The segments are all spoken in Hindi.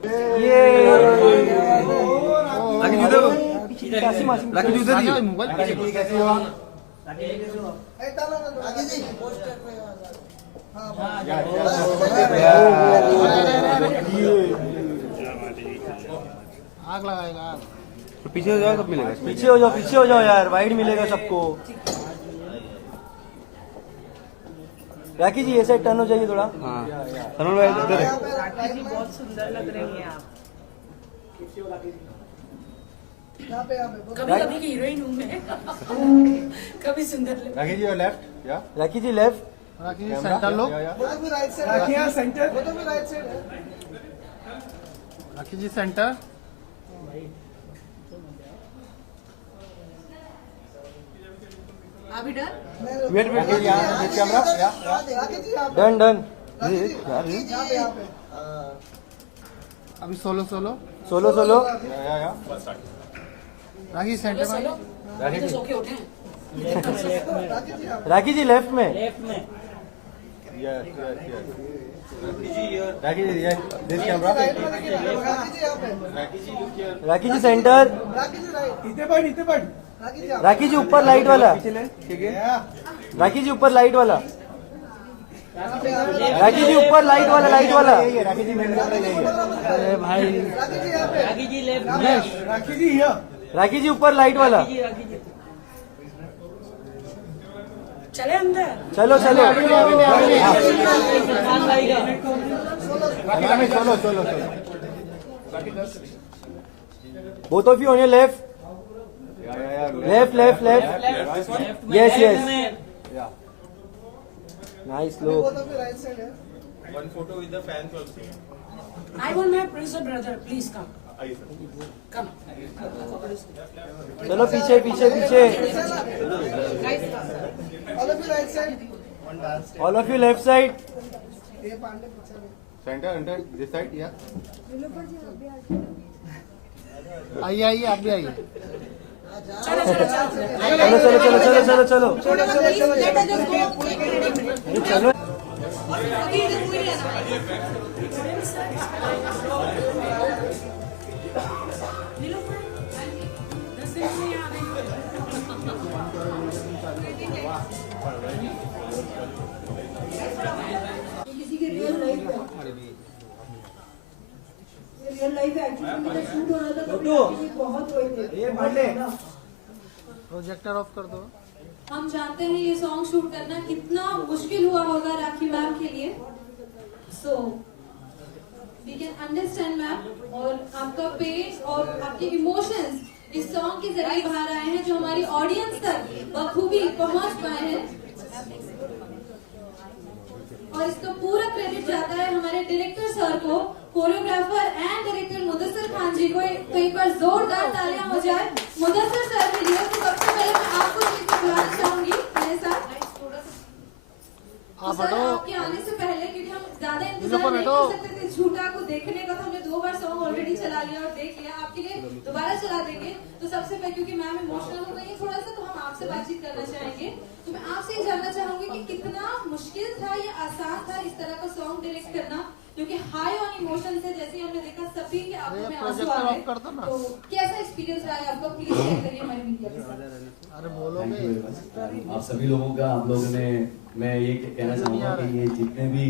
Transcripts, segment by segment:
ये राखी जूते दी मोबाइल कैसे हो आग लगाएगा। तो पीछे हो जाओ तब मिलेगा। पीछे हो जाओ यार, वाइड मिलेगा सबको। राखी जी ये साइड टर्न हो जाइए थोड़ा। हाँ सलमान भाई इधर है। राखी जी बहुत सुंदर लग रही हैं आप। कभी कभी की हीरोइन हूँ मैं। कभी सुंदर लग। राखी जी लेफ्ट या राखी जी लेफ्ट, राखी जी सेंटर लो। राखी यहाँ सेंटर, राखी जी सेंटर। अभी done. Wait camera done done. अभी सोलो सोलो। Solo solo. या राखी सेंटर में। राखी जी ओके उठे हैं। राखी जी लेफ्ट में। राखी जी ये this camera. Rakhi ji centre. Rakhi ji ऊपर लाइट वाला। ठीक है। राखी जी ऊपर लाइट वाला। राखी जी ऊपर लाइट वाला, लाइट वाला। राखी जी मेन कैमरा यही है। अरे भाई राखी जी लेफ्ट। राखी जी ऊपर लाइट वाला। चले अंदर। चलो चलो सलमान भाई का। चलो चलो both of you on your left, left left. Yes yes, nice look. One photo with the fans also. I want my producer brother. Please come. Come. चलो पीछे पीछे पीछे। All of you left side. Centre under this side या आइए आइए आप भी आइए। चलो चलो चलो चलो चलो चलो चलो चलो चलो। किसी की रियल लाइफ एक्चुअली शूट हो रहा था तो बहुत रोए थे। प्रोजेक्टर ऑफ कर दो। हम जानते हैं ये सॉन्ग शूट करना कितना मुश्किल हुआ होगा राखी मैम के लिए। So we can understand ma'am, और आपका पेस और आपके इमोशंस इस सॉन्ग के जरिए बाहर आए हैं जो हमारी ऑडियंस तक बखूबी पहुंच पाए हैं। और इसका पूरा क्रेडिट जाता है हमारे डायरेक्टर सर को, choreographer and director Mudassir Khan ji को। तो एक बार जोरदार तालियां हो जाए मुदस्सिर सर के लिए। तो सबसे पहले मैं आपको बुलाना चाहूंगी मेरे साथ। तो सर आपके आने से पहले, क्योंकि हम ज्यादा इंतजार नहीं कर सकते थे झूठा को देखने का, तो हमने 2 बार सॉन्ग ऑलरेडी चला लिया और देख लिया। आपके लिए दोबारा चला देंगे। तो सबसे पहले क्योंकि मैम इमोशनल हो गई है थोड़ा सा, तो हम आपसे बातचीत करना चाहेंगे। तो मैं आपसे ये जानना चाहूंगी कि कितना मुश्किल था या आसान था इस तरह का सॉन्ग डायरेक्ट करना, क्योंकि हाई ऑन इमोशन से जैसे हमने देखा सभी के आंखों में आंसू आ रहे। तो कैसा एक्सपीरियंस रहा है आपका, प्लीज शेयर करिए हमारे मीडिया के साथ। अरे बोलोगे आप सभी लोगों का, आप लोगों ने, मैं ये कहना चाहूंगा कि ये जितने भी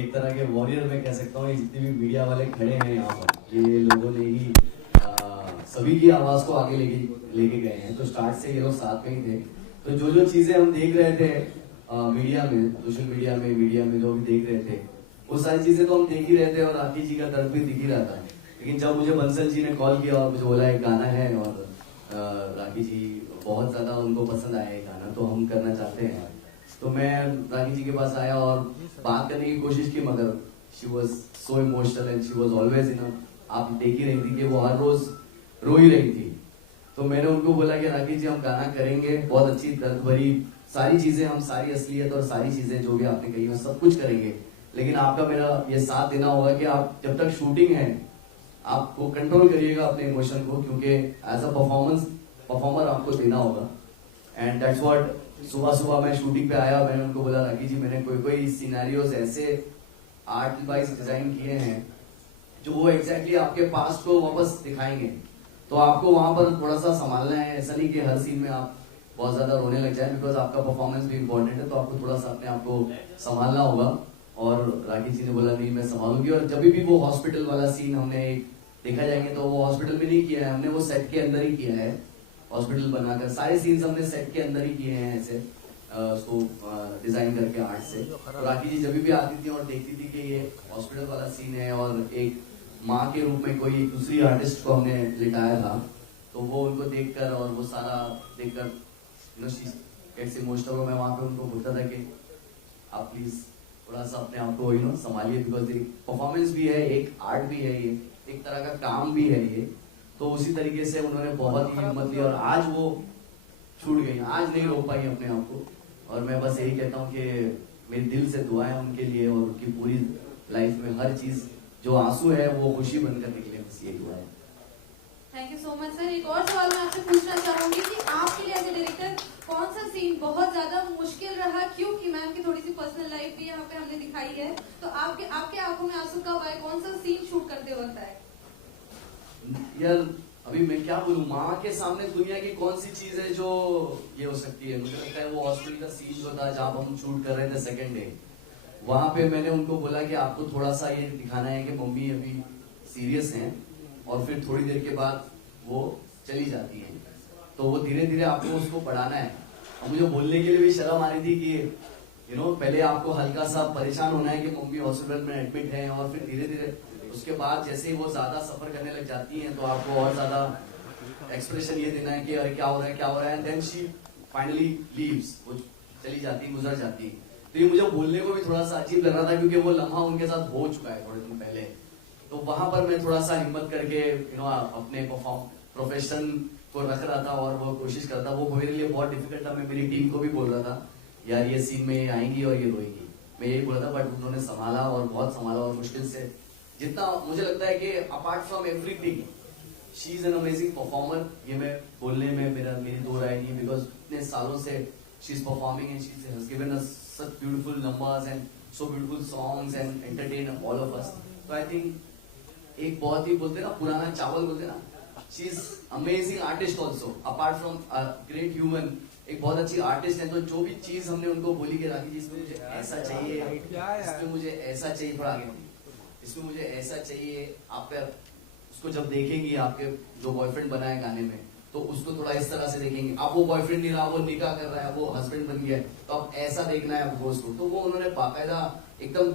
एक तरह के वॉरियर मैं कह सकता हूँ, ये जितने भी मीडिया वाले खड़े हैं यहाँ पर, ये लोगों ने ही सभी की आवाज को आगे लेके गए हैं। तो स्टार्ट से ये लोग साथ में ही थे। तो जो चीजें हम देख रहे थे मीडिया में, सोशल मीडिया में जो भी देख रहे थे, वो सारी चीजें तो हम देख ही रहे थे और राखी जी का दर्द भी दिख ही रहा था। लेकिन जब मुझे बंसल जी ने कॉल किया और मुझे बोला एक गाना है और राखी जी बहुत ज्यादा उनको पसंद आया ये गाना, तो हम करना चाहते हैं, तो मैं राखी जी के पास आया और बात करने की कोशिश की, मगर she was so emotional and she was always in, आप देख ही रही थी कि वो हर रोज रो ही रही थी। तो मैंने उनको बोला कि राखी जी हम गाना करेंगे, बहुत अच्छी दर्द भरी सारी चीजें, हम सारी असलियत और सारी चीजें जो भी आपने कही वो सब कुछ करेंगे, लेकिन आपका मेरा ये साथ देना होगा कि आप जब तक शूटिंग है आपको कंट्रोल करिएगा अपने इमोशन को, क्योंकि एज अ परफॉर्मर आपको देना होगा। एंड दैट्स व्हाट, सुबह मैं शूटिंग पे आया, मैंने उनको बोला राखी जी मैंने कोई सिनेरियोस ऐसे आर्ट वाइज डिजाइन किए हैं जो वो एग्जैक्टली आपके पास्ट को वापस दिखाएंगे। तो आपको वहां पर थोड़ा सा संभालना है, ऐसा नहीं कि हर सीन में आप बहुत ज्यादा रोने लग जाए, बिकॉज आपका परफॉर्मेंस भी इम्पोर्टेंट है। तो आपको थोड़ा सा अपने आप को संभालना होगा। और राखी जी ने बोला नहीं मैं संभालूंगी। और जब भी वो हॉस्पिटल वाला सीन हमने एक देखा जाएंगे तो वो हॉस्पिटल में नहीं किया है, हमने वो सेट के अंदर ही किया है। हॉस्पिटल बनाकर सारे सीन्स हमने सेट के अंदर ही किए हैं, ऐसे उसको डिजाइन करके आर्ट से। तो राखी जी जब भी आती थी और देखती थी कि ये हॉस्पिटल वाला सीन है और एक माँ के रूप में कोई दूसरी आर्टिस्ट को हमने लिटाया था, तो वो उनको देखकर और वो सारा देखकर कैसे इमोशनल हो, मैं वहां पे उनको बोलता था कि आप प्लीज थोड़ा सा अपने आप को संभालिए, बिकॉज एक परफॉर्मेंस भी है, एक आर्ट भी है, ये एक तरह का काम भी है ये। तो उसी तरीके से उन्होंने बहुत ही हिम्मत ली और आज वो छूट गई, आज नहीं रोक पाई अपने आप को। और मैं बस यही कहता हूँ कि मेरे दिल से दुआएं उनके लिए और उनकी पूरी लाइफ में हर चीज जो आंसू है वो खुशी बनकर निकले, बस यही दुआ है। Thank you so much sir. एक और सवाल मैं आपसे पूछना चाहूंगी कि आपके लिए एज ए डायरेक्टर कौन सा सीन बहुत ज्यादा मुश्किल रहा, क्योंकि मैम की थोड़ी सी पर्सनल लाइफ भी यहाँ पे हमने दिखाई है, तो आपके आंखों में आंसू कब आए, कौन सा सीन शूट करते वक्त आए? यार अभी मैं क्या बोलूं, माँ के सामने दुनिया की कौन सी चीज है जो ये हो सकती है। मुझे लगता है वो हॉस्पिटल का सीन जो था जहाँ हम शूट कर रहे थे सेकंड डे, वहां पे मैंने उनको बोला कि आपको थोड़ा सा ये दिखाना है कि मम्मी अभी सीरियस हैं और फिर थोड़ी देर के बाद वो चली जाती है, तो वो धीरे धीरे आपको उसको बढ़ाना है। और मुझे बोलने के लिए भी शर्म आ रही थी कि पहले आपको हल्का सा परेशान होना है कि मम्मी हॉस्पिटल में एडमिट है, और फिर धीरे धीरे उसके बाद जैसे ही वो ज्यादा सफर करने लग जाती हैं तो आपको और ज्यादा एक्सप्रेशन ये देना है कि अरे क्या हो रहा है क्या हो रहा है, and then she finally leaves, वो चली जाती गुजर जाती। तो ये मुझे बोलने को भी थोड़ा सा अजीब लग रहा था क्योंकि वो लम्हा उनके साथ हो चुका है थोड़े दिन पहले। तो वहां पर मैं थोड़ा सा हिम्मत करके अपने प्रोफेशन को रख रहा था और वो कोशिश करता। वो मेरे लिए बहुत डिफिकल्ट था। मैं मेरी टीम को भी बोल रहा था यार ये सीन में आएंगी और ये रोएगी, मैं यही बोला था, बट उन्होंने संभाला और बहुत संभाला। और मुश्किल से जितना मुझे लगता है कि apart from everything she is an amazing performer, ये मैं बोलने में मेरी दो राय नहीं, बिकॉज इतने सालों से she is performing and she has given us such beautiful numbers and so beautiful songs and entertain all of us. तो आई थिंक एक बहुत ही बोलते ना पुराना चावल बोलते ना, she is amazing artist also apart from great human, एक बहुत अच्छी आर्टिस्ट है। तो जो भी चीज हमने उनको बोली कि राखी जी इसमें मुझे ऐसा चाहिए, इसमें मुझे ऐसा चाहिए, थोड़ा आगे इसमें मुझे ऐसा चाहिए, आप उसको जब देखेंगी आपके जो बॉयफ्रेंड बना है गाने में तो उसको थोड़ा इस तरह से देखेंगे। अब वो बॉयफ्रेंड नहीं रहा, वो निकाह कर रहा है, वो हस्बैंड बन गया है, तो अब ऐसा देखना है आपको उसको। तो वो उन्होंने बाकायदा एकदम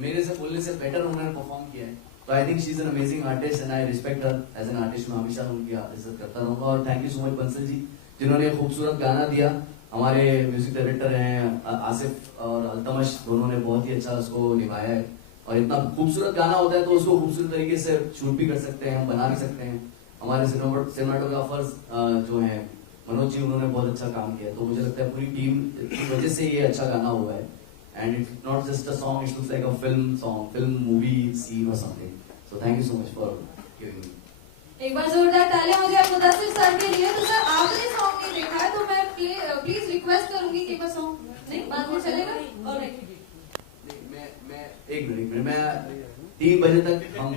मेरे से बोलने से बेटर उन्होंने परफॉर्म किया है। तो I think she is an amazing artist and I respect her as an artist. मैं हमेशा उनकी इज्जत करता रहूंगा। और thank you so much Bansal ji जिन्होंने खूबसूरत गाना दिया। हमारे म्यूजिक डायरेक्टर हैं आसिफ और अल्तमश, दोनों ने बहुत ही अच्छा उसको निभाया है। और इतना खूबसूरत गाना होता है तो उसको खूबसूरत तरीके से शूट भी कर सकते हैं, बना भी सकते हैं। हमारे सिनेमाटोग्राफर्स जो हैं मनोज जी, उन्होंने बहुत अच्छा काम किया। तो मुझे लगता है पूरी टीम की वजह से ये अच्छा गाना हुआ है। And it's not just a song, it looks like a film song, film movie scene और something. So thank you so much for giving me. एक बार जोरदार तालियां हो जाए मुदस्सिर सर के लिए। तो सर आपने सॉन्ग नहीं देखा है तो मैं प्लीज रिक्वेस्ट करूंगी कि मैं सॉन्ग नहीं बाद में चलेगा। ऑलराइट, मैं एक मिनट मैं 3 बजे तक हम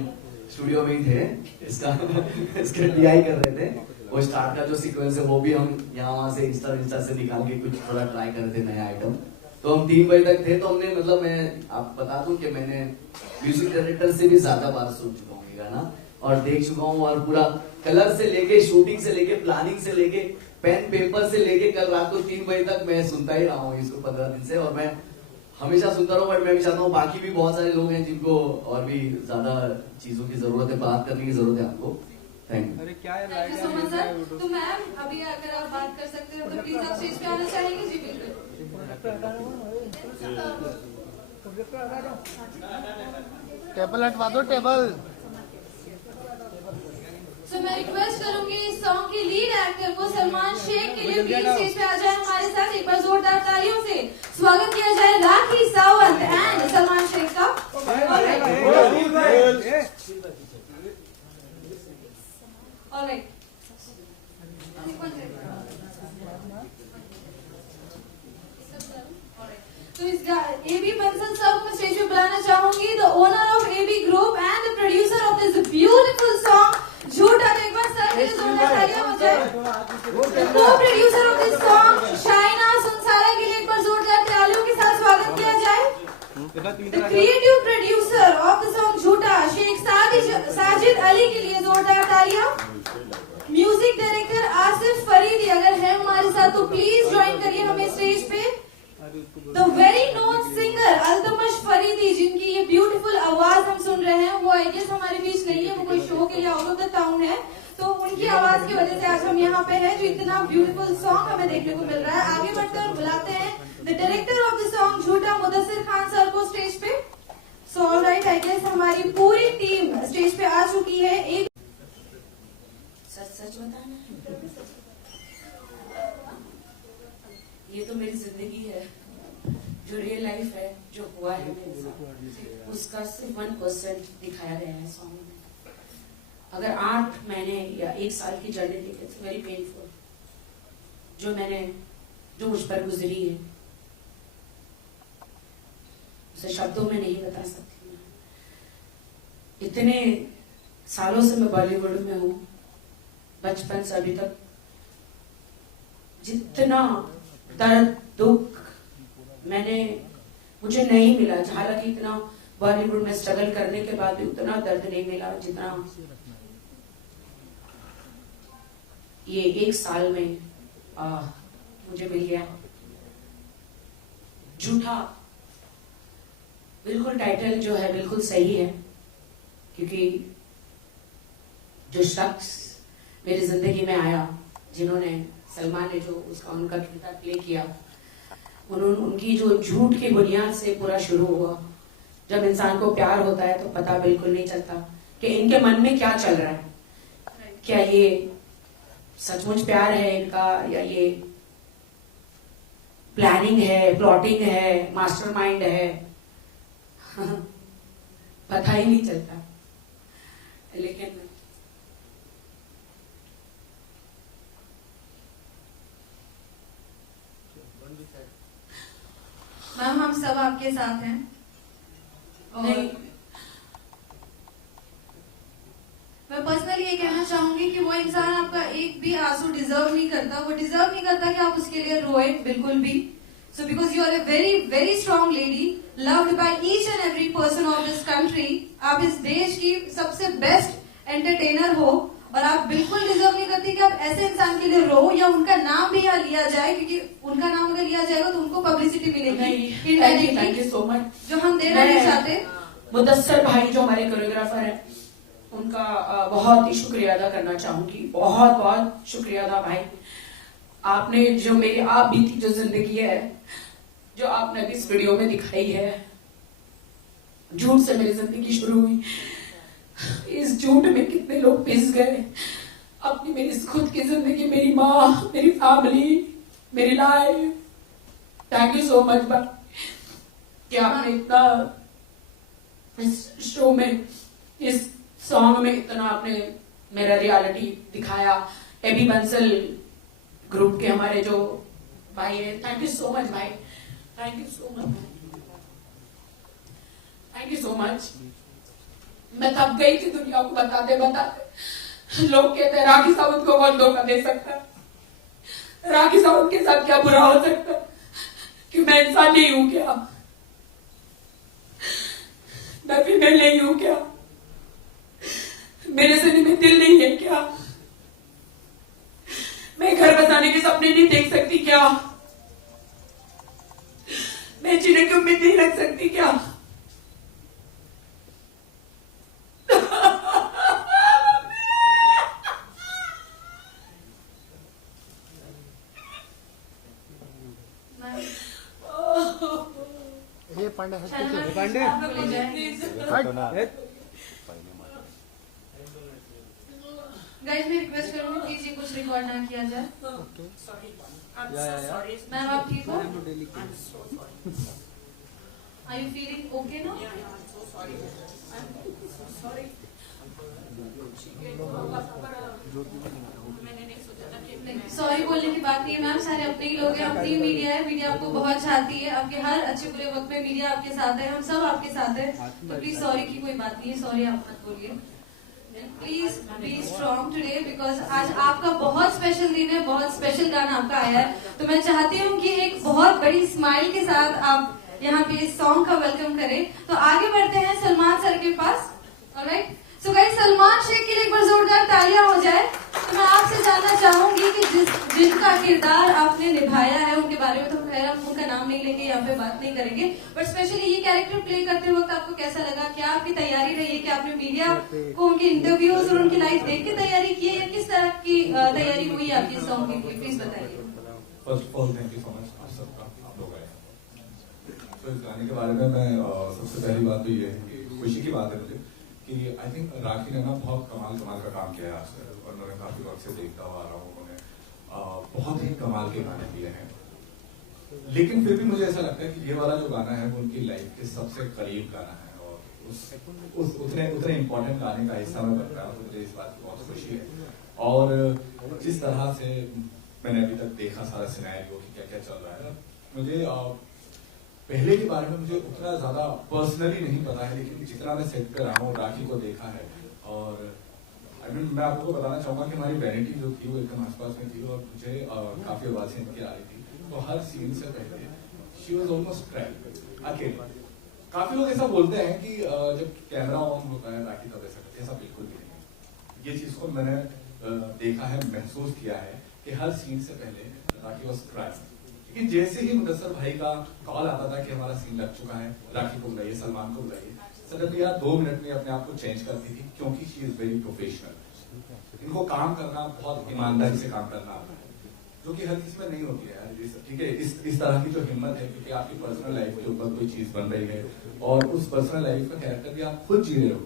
स्टूडियो में ही थे, इसका DI कर रहे थे। वो स्टार्ट का जो सीक्वेंस है वो भी हम यहाँ वहां से इंस्टा से निकाल के कुछ थोड़ा ट्राई कर रहे थे नया आइटम। तो हम 3 बजे तक थे। तो हमने मतलब मैं आप बता दूं कि मैंने म्यूजिक डायरेक्टर से भी ज्यादा बार सुन चुका हूँ ये गाना और देख चुका हूँ। और पूरा कलर से लेके शूटिंग से लेके प्लानिंग से लेके पेन पेपर से लेके कल रात को 3 बजे तक मैं सुनता ही रहा हूँ इसको 15 दिन से। और मैं हमेशा सुनता रहूं, बट मैं भी चाहता हूँ बाकी भी बहुत सारे लोग हैं जिनको और भी ज्यादा चीजों की जरूरत है, बात करने की जरूरत है आपको। Thank you. अरे क्या है thank you so much sir. तो मैम अभी अगर आप बात कर सकते हो तो प्लीज आप स्टेज पे आना चाहेंगे? जी बिल्कुल। टेबल हटवा दो, टेबल। सो मैं रिक्वेस्ट करूंगी इस सॉन्ग के लीड एक्टर को सलमान शेख के लिए प्लीज स्टेज पे आ जाए हमारे साथ। एक बार जोरदार तालियों से स्वागत किया जाए राखी सावंत एंड सलमान शेख का। ऑलराइट, तो इस AB बंसल सर को मैं स्टेज पे बुलाना चाहूंगी, the owner of AB group and the producer co-producer of this song, Shaina Sunsara के लिए एक बार जोरदार तालियों के साथ स्वागत किया जाए। The creative producer of the song झूठा, शेख साजिद अली के लिए जोरदार तालियां। म्यूजिक डायरेक्टर आसिफ फरीदी अगर है हमारे साथ तो प्लीज ज्वाइन करिए हमें स्टेज पे। The very known singer Altamash Faridi, जिनकी ये ब्यूटीफुल आवाज हम सुन रहे हैं, वो आई गेस हमारे बीच नहीं है, वो कोई शो के लिए आउट ऑफ द टाउन है, तो उनकी आवाज की वजह से आज हम यहाँ पे हैं, जो इतना ब्यूटीफुल सॉन्ग हमें देखने को मिल रहा है। आगे बढ़कर बुलाते हैं the director of the song झूठा, मुदस्सिर खान सर को स्टेज पे। सो ऑलराइट, आई गेस हमारी पूरी टीम स्टेज पे आ चुकी है। एक सच बताना, ये तो मेरी जिंदगी है, जो रियल लाइफ है, जो हुआ है मेरे साथ, उसका सिर्फ 1% दिखाया गया है सॉन्ग में। अगर 8 महीने या 1 साल की जर्नी देखी, इट्स वेरी पेनफुल, जो मुझ पर गुजरी है, उसे शब्दों में नहीं बता सकती मैं। इतने सालों से मैं बॉलीवुड में हूँ, बचपन से अभी तक जितना दर्द दुख मुझे नहीं मिला, हालांकि इतना बॉलीवुड में स्ट्रगल करने के बाद भी उतना दर्द नहीं मिला जितना ये 1 साल में मुझे मिल गया। झूठा बिल्कुल टाइटल जो है बिल्कुल सही है, क्योंकि जो शख्स मेरी जिंदगी में आया, जिन्होंने सलमान ने जो उनका किरदार प्ले किया, उनकी जो झूठ की बुनियाद से पूरा शुरू हुआ। जब इंसान को प्यार होता है तो पता बिल्कुल नहीं चलता कि इनके मन में क्या चल रहा है, क्या ये सचमुच प्यार है इनका, या ये प्लानिंग है, प्लॉटिंग है, मास्टरमाइंड है, पता ही नहीं चलता। लेकिन मैम, हम सब आपके साथ हैं। नहीं, मैं पर्सनली ये कहना चाहूंगी कि वो इंसान आपका एक भी आंसू डिजर्व नहीं करता, वो डिजर्व नहीं करता कि आप उसके लिए रोए, बिल्कुल भी। So because you are a very very strong lady, loved by each and every person of this country. आप इस देश की सबसे बेस्ट एंटरटेनर हो, और आप बिल्कुल डिजर्व नहीं करती कि आप ऐसे इंसान के लिए रो, या उनका नाम भी यहाँ लिया जाए, क्योंकि उनका नाम अगर लिया जाएगा तो उनको पब्लिसिटी मिलेगी। थैंक यू सो मच, जो हम देना नहीं चाहते। मुदस्सिर भाई जो हमारे कोरियोग्राफर हैं, उनका बहुत ही शुक्रिया अदा करना चाहूंगी, बहुत बहुत शुक्रिया अदा भाई। आपने जो मेरी आप बीती जो जिंदगी है, जो आपने अभी इस वीडियो में दिखाई है, झूठ से मेरी जिंदगी शुरू हुई, इस झूठ में कितने लोग पिस गए, अपनी मेरी खुद की जिंदगी, मेरी माँ, मेरी फैमिली, मेरी life. Thank you so much भाई कि आपने इतना इस शो में, इस सॉन्ग में इतना आपने मेरा रियलिटी दिखाया। एबी बंसल ग्रुप के हमारे जो भाई है, थैंक यू सो मच भाई, thank you so much, thank you so much. मैं थक गई थी दुनिया को बताते बताते। लोग कहते हैं राखी सावंत को कौन धोखा दे सकता है, राखी सावंत के साथ क्या बुरा हो सकता है, कि मैं इंसान नहीं हूं क्या, मैं फीमेल नहीं हूं क्या, मेरे शरीर में दिल नहीं है क्या, मैं घर बसाने के सपने नहीं देख सकती क्या, मैं जीने की उम्मीद नहीं रख सकती क्या। ये पांडे गाइस, मैं रिक्वेस्ट करूंगी प्लीज ये कुछ रिकॉर्ड ना किया जाए। मैम, आप ठीक हो? आर यू फीलिंग ओके ना? सॉरी बोलने की बात नहीं है मैम, सारे अपने ही लोग हैं, अपनी मीडिया है, मीडिया आपको बहुत चाहती है, आपके हर अच्छे बुरे वक्त में मीडिया आपके साथ है, हम सब आपके साथ है, तो प्लीज सॉरी की कोई बात नहीं है, सॉरी आप मत बोलिए। Please be strong today because आज आपका बहुत स्पेशल दिन है, बहुत स्पेशल गाना आपका आया है, तो मैं चाहती हूँ कि एक बहुत बड़ी स्माइल के साथ आप यहाँ पे इस सॉन्ग का वेलकम करें। तो आगे बढ़ते हैं सलमान सर के पास। Alright, so guys Salman Sheikh के लिए एक बार जोरदार तालियां हो जाए। तो मैं आपसे जानना चाहूंगी कि जिनका किरदार आपने निभाया है उनके बारे में तो खैर हम उनका नाम नहीं लेंगे, यहाँ पे बात नहीं करेंगे, बट स्पेशली ये कैरेक्टर प्ले करते वक्त आपको कैसा लगा? क्या आपकी तैयारी रही है कि आपने मीडिया को उनके इंटरव्यूज और उनकी लाइफ देख के तैयारी की है या किस तरह की तैयारी हुई है आपकी सॉन्ग के लिए? प्लीज बताइए। First of all thank you so much आप सबका, आप लोग आए। तो इस गाने के बारे में मैं सबसे पहली बात तो ये है कि खुशी की बात है मुझे कि आई थिंक राखी ने ना बहुत कमाल का काम किया है आज तक, और मैं काफी वक्त से देखता हुआ आ रहा हूँ। उन्होंने बहुत ही कमाल के गाने दिए हैं, लेकिन फिर भी मुझे ऐसा लगता है कि ये वाला जो गाना है वो उनकी लाइफ के सबसे करीब गाना है, और उतने इम्पोर्टेंट गाने का हिस्सा में बन रहा है, तो मुझे इस बात की बहुत खुशी है। और जिस तरह से मैंने अभी तक देखा सारा सिनेरियो कि क्या क्या चल रहा है, मुझे पहले के बारे में मुझे उतना ज्यादा पर्सनली नहीं पता है, लेकिन जितना मैं सेट पे रहा हूँ, राखी को देखा है, और मैं आपको बताना चाहूंगा कि हमारी वैनिटी जो थी वो एकदम आसपास में थी, और मुझे काफी आवाजें इनकी आ रही थी, तो हर सीन से पहले शी वॉज ऑलमोस्ट ट्रैप अकेले। काफी लोग ऐसा बोलते हैं कि जब कैमरा ऑन होता है राखी तब ऐसा करती है, ऐसा बिल्कुल भी नहीं है। ये चीज को मैंने देखा है, महसूस किया है कि हर सीन से पहले राखी वॉज क्राइंग, लेकिन जैसे ही मुदस्सर भाई का कॉल आता था कि हमारा सीन लग चुका है, राखी को बुलाइए, सलमान को बुलाइए, सडनली यार 2 मिनट में अपने आप को चेंज करती थी, क्योंकि शी इज वेरी प्रोफेशनल। इनको काम करना, बहुत ईमानदारी से काम करना आता है, जो कि हर किसी में नहीं होती है यार। ठीक है, इस तरह की जो हिम्मत है, क्योंकि आपकी पर्सनल लाइफ के ऊपर कोई चीज बन रही है, और उस पर्सनल लाइफ का कैरेक्टर भी आप खुद जी रहे हो,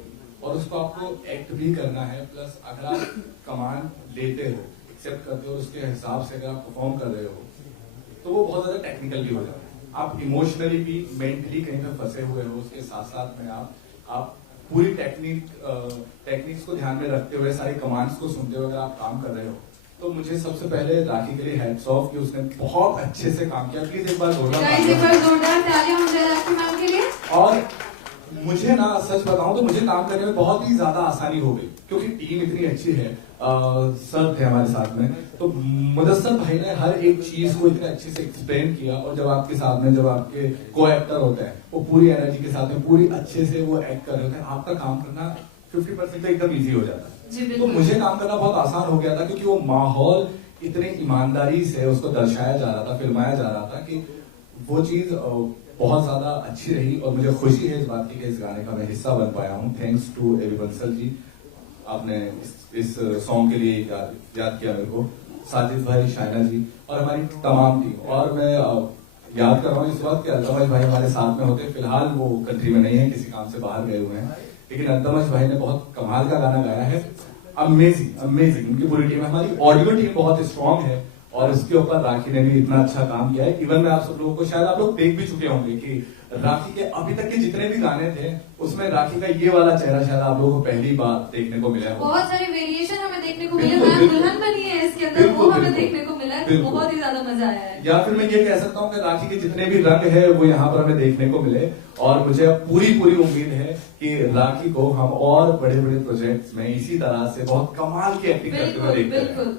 और उसको आपको एक्ट भी करना है, प्लस अगर आप कमांड लेते हो, एक्सेप्ट करते हो, उसके हिसाब से अगर आप परफॉर्म कर रहे हो, तो वो बहुत ज्यादा टेक्निकल भी हो जाता है। आप इमोशनली भी, मेंटली कहीं पे फंसे हुए हो, उसके साथ साथ में आप पूरी टेक्निक्स को ध्यान में रखते हुए, सारी कमांड्स को सुनते हुए अगर आप काम कर रहे हो, तो मुझे सबसे पहले राखी के लिए हैट्स ऑफ कि उसने बहुत अच्छे से काम किया। प्लीज एक बार जोरदार तालियां हो जाए राखी मैम के लिए। और मुझे ना सच बताऊं तो मुझे काम करने में बहुत ही ज्यादा आसानी हो गई, क्योंकि टीम इतनी अच्छी है, सर थे हमारे साथ में, तो मुदस्सर भाई ने हर एक चीज को इतने अच्छे से एक्सप्लेन किया, और जब आपके साथ में जब आपके को एक्टर होते हैं, वो पूरी एनर्जी के साथ में पूरी अच्छे से वो एक्ट कर रहे होते हैं, आपका काम करना 50% तो एकदम ईजी हो जाता है। तो मुझे काम करना बहुत आसान हो गया था, क्योंकि वो माहौल इतनी ईमानदारी से उसको दर्शाया जा रहा था, फिल्माया जा रहा था, कि वो चीज बहुत ज्यादा अच्छी रही, और मुझे खुशी है इस बात की कि इस गाने का मैं हिस्सा बन पाया हूँ। थैंक्स टू एवी बंसल जी, आपने इस सॉन्ग के लिए याद किया मेरे को, साजिद भाई, शाइना जी और हमारी तमाम टीम। और मैं याद कर रहा हूँ इस वक्त कि अल्तमश भाई हमारे साथ में होते, फिलहाल वो कंट्री में नहीं है, किसी काम से बाहर गए हुए हैं, लेकिन अल्तमश भाई ने बहुत कमाल का गाना गाया है, अमेजिंग अमेजिंग। उनकी पूरी टीम, हमारी ऑडियो टीम बहुत स्ट्रांग है, और इसके ऊपर राखी ने भी इतना अच्छा काम किया है। इवन मैं आप सब लोगों को, शायद आप लोग देख भी चुके होंगे कि राखी के अभी तक के जितने भी गाने थे, उसमें राखी का ये वाला चेहरा शायद आप लोगों को पहली बार देखने को मिला है। बहुत सारे वेरिएशन हमें देखने को मिले, मैम दुल्हन बनी है इसके अंदर, वो हमें देखने को मिला है, बहुत ही ज्यादा मजा आया है। या फिर मैं ये कह सकता हूँ कि राखी के जितने भी रंग है वो यहाँ पर हमें देखने को मिले, और मुझे अब पूरी उम्मीद है कि राखी को हम और बड़े बड़े प्रोजेक्ट्स में इसी तरह से बहुत कमाल की एक्टिंग करते हुए देखते हैं।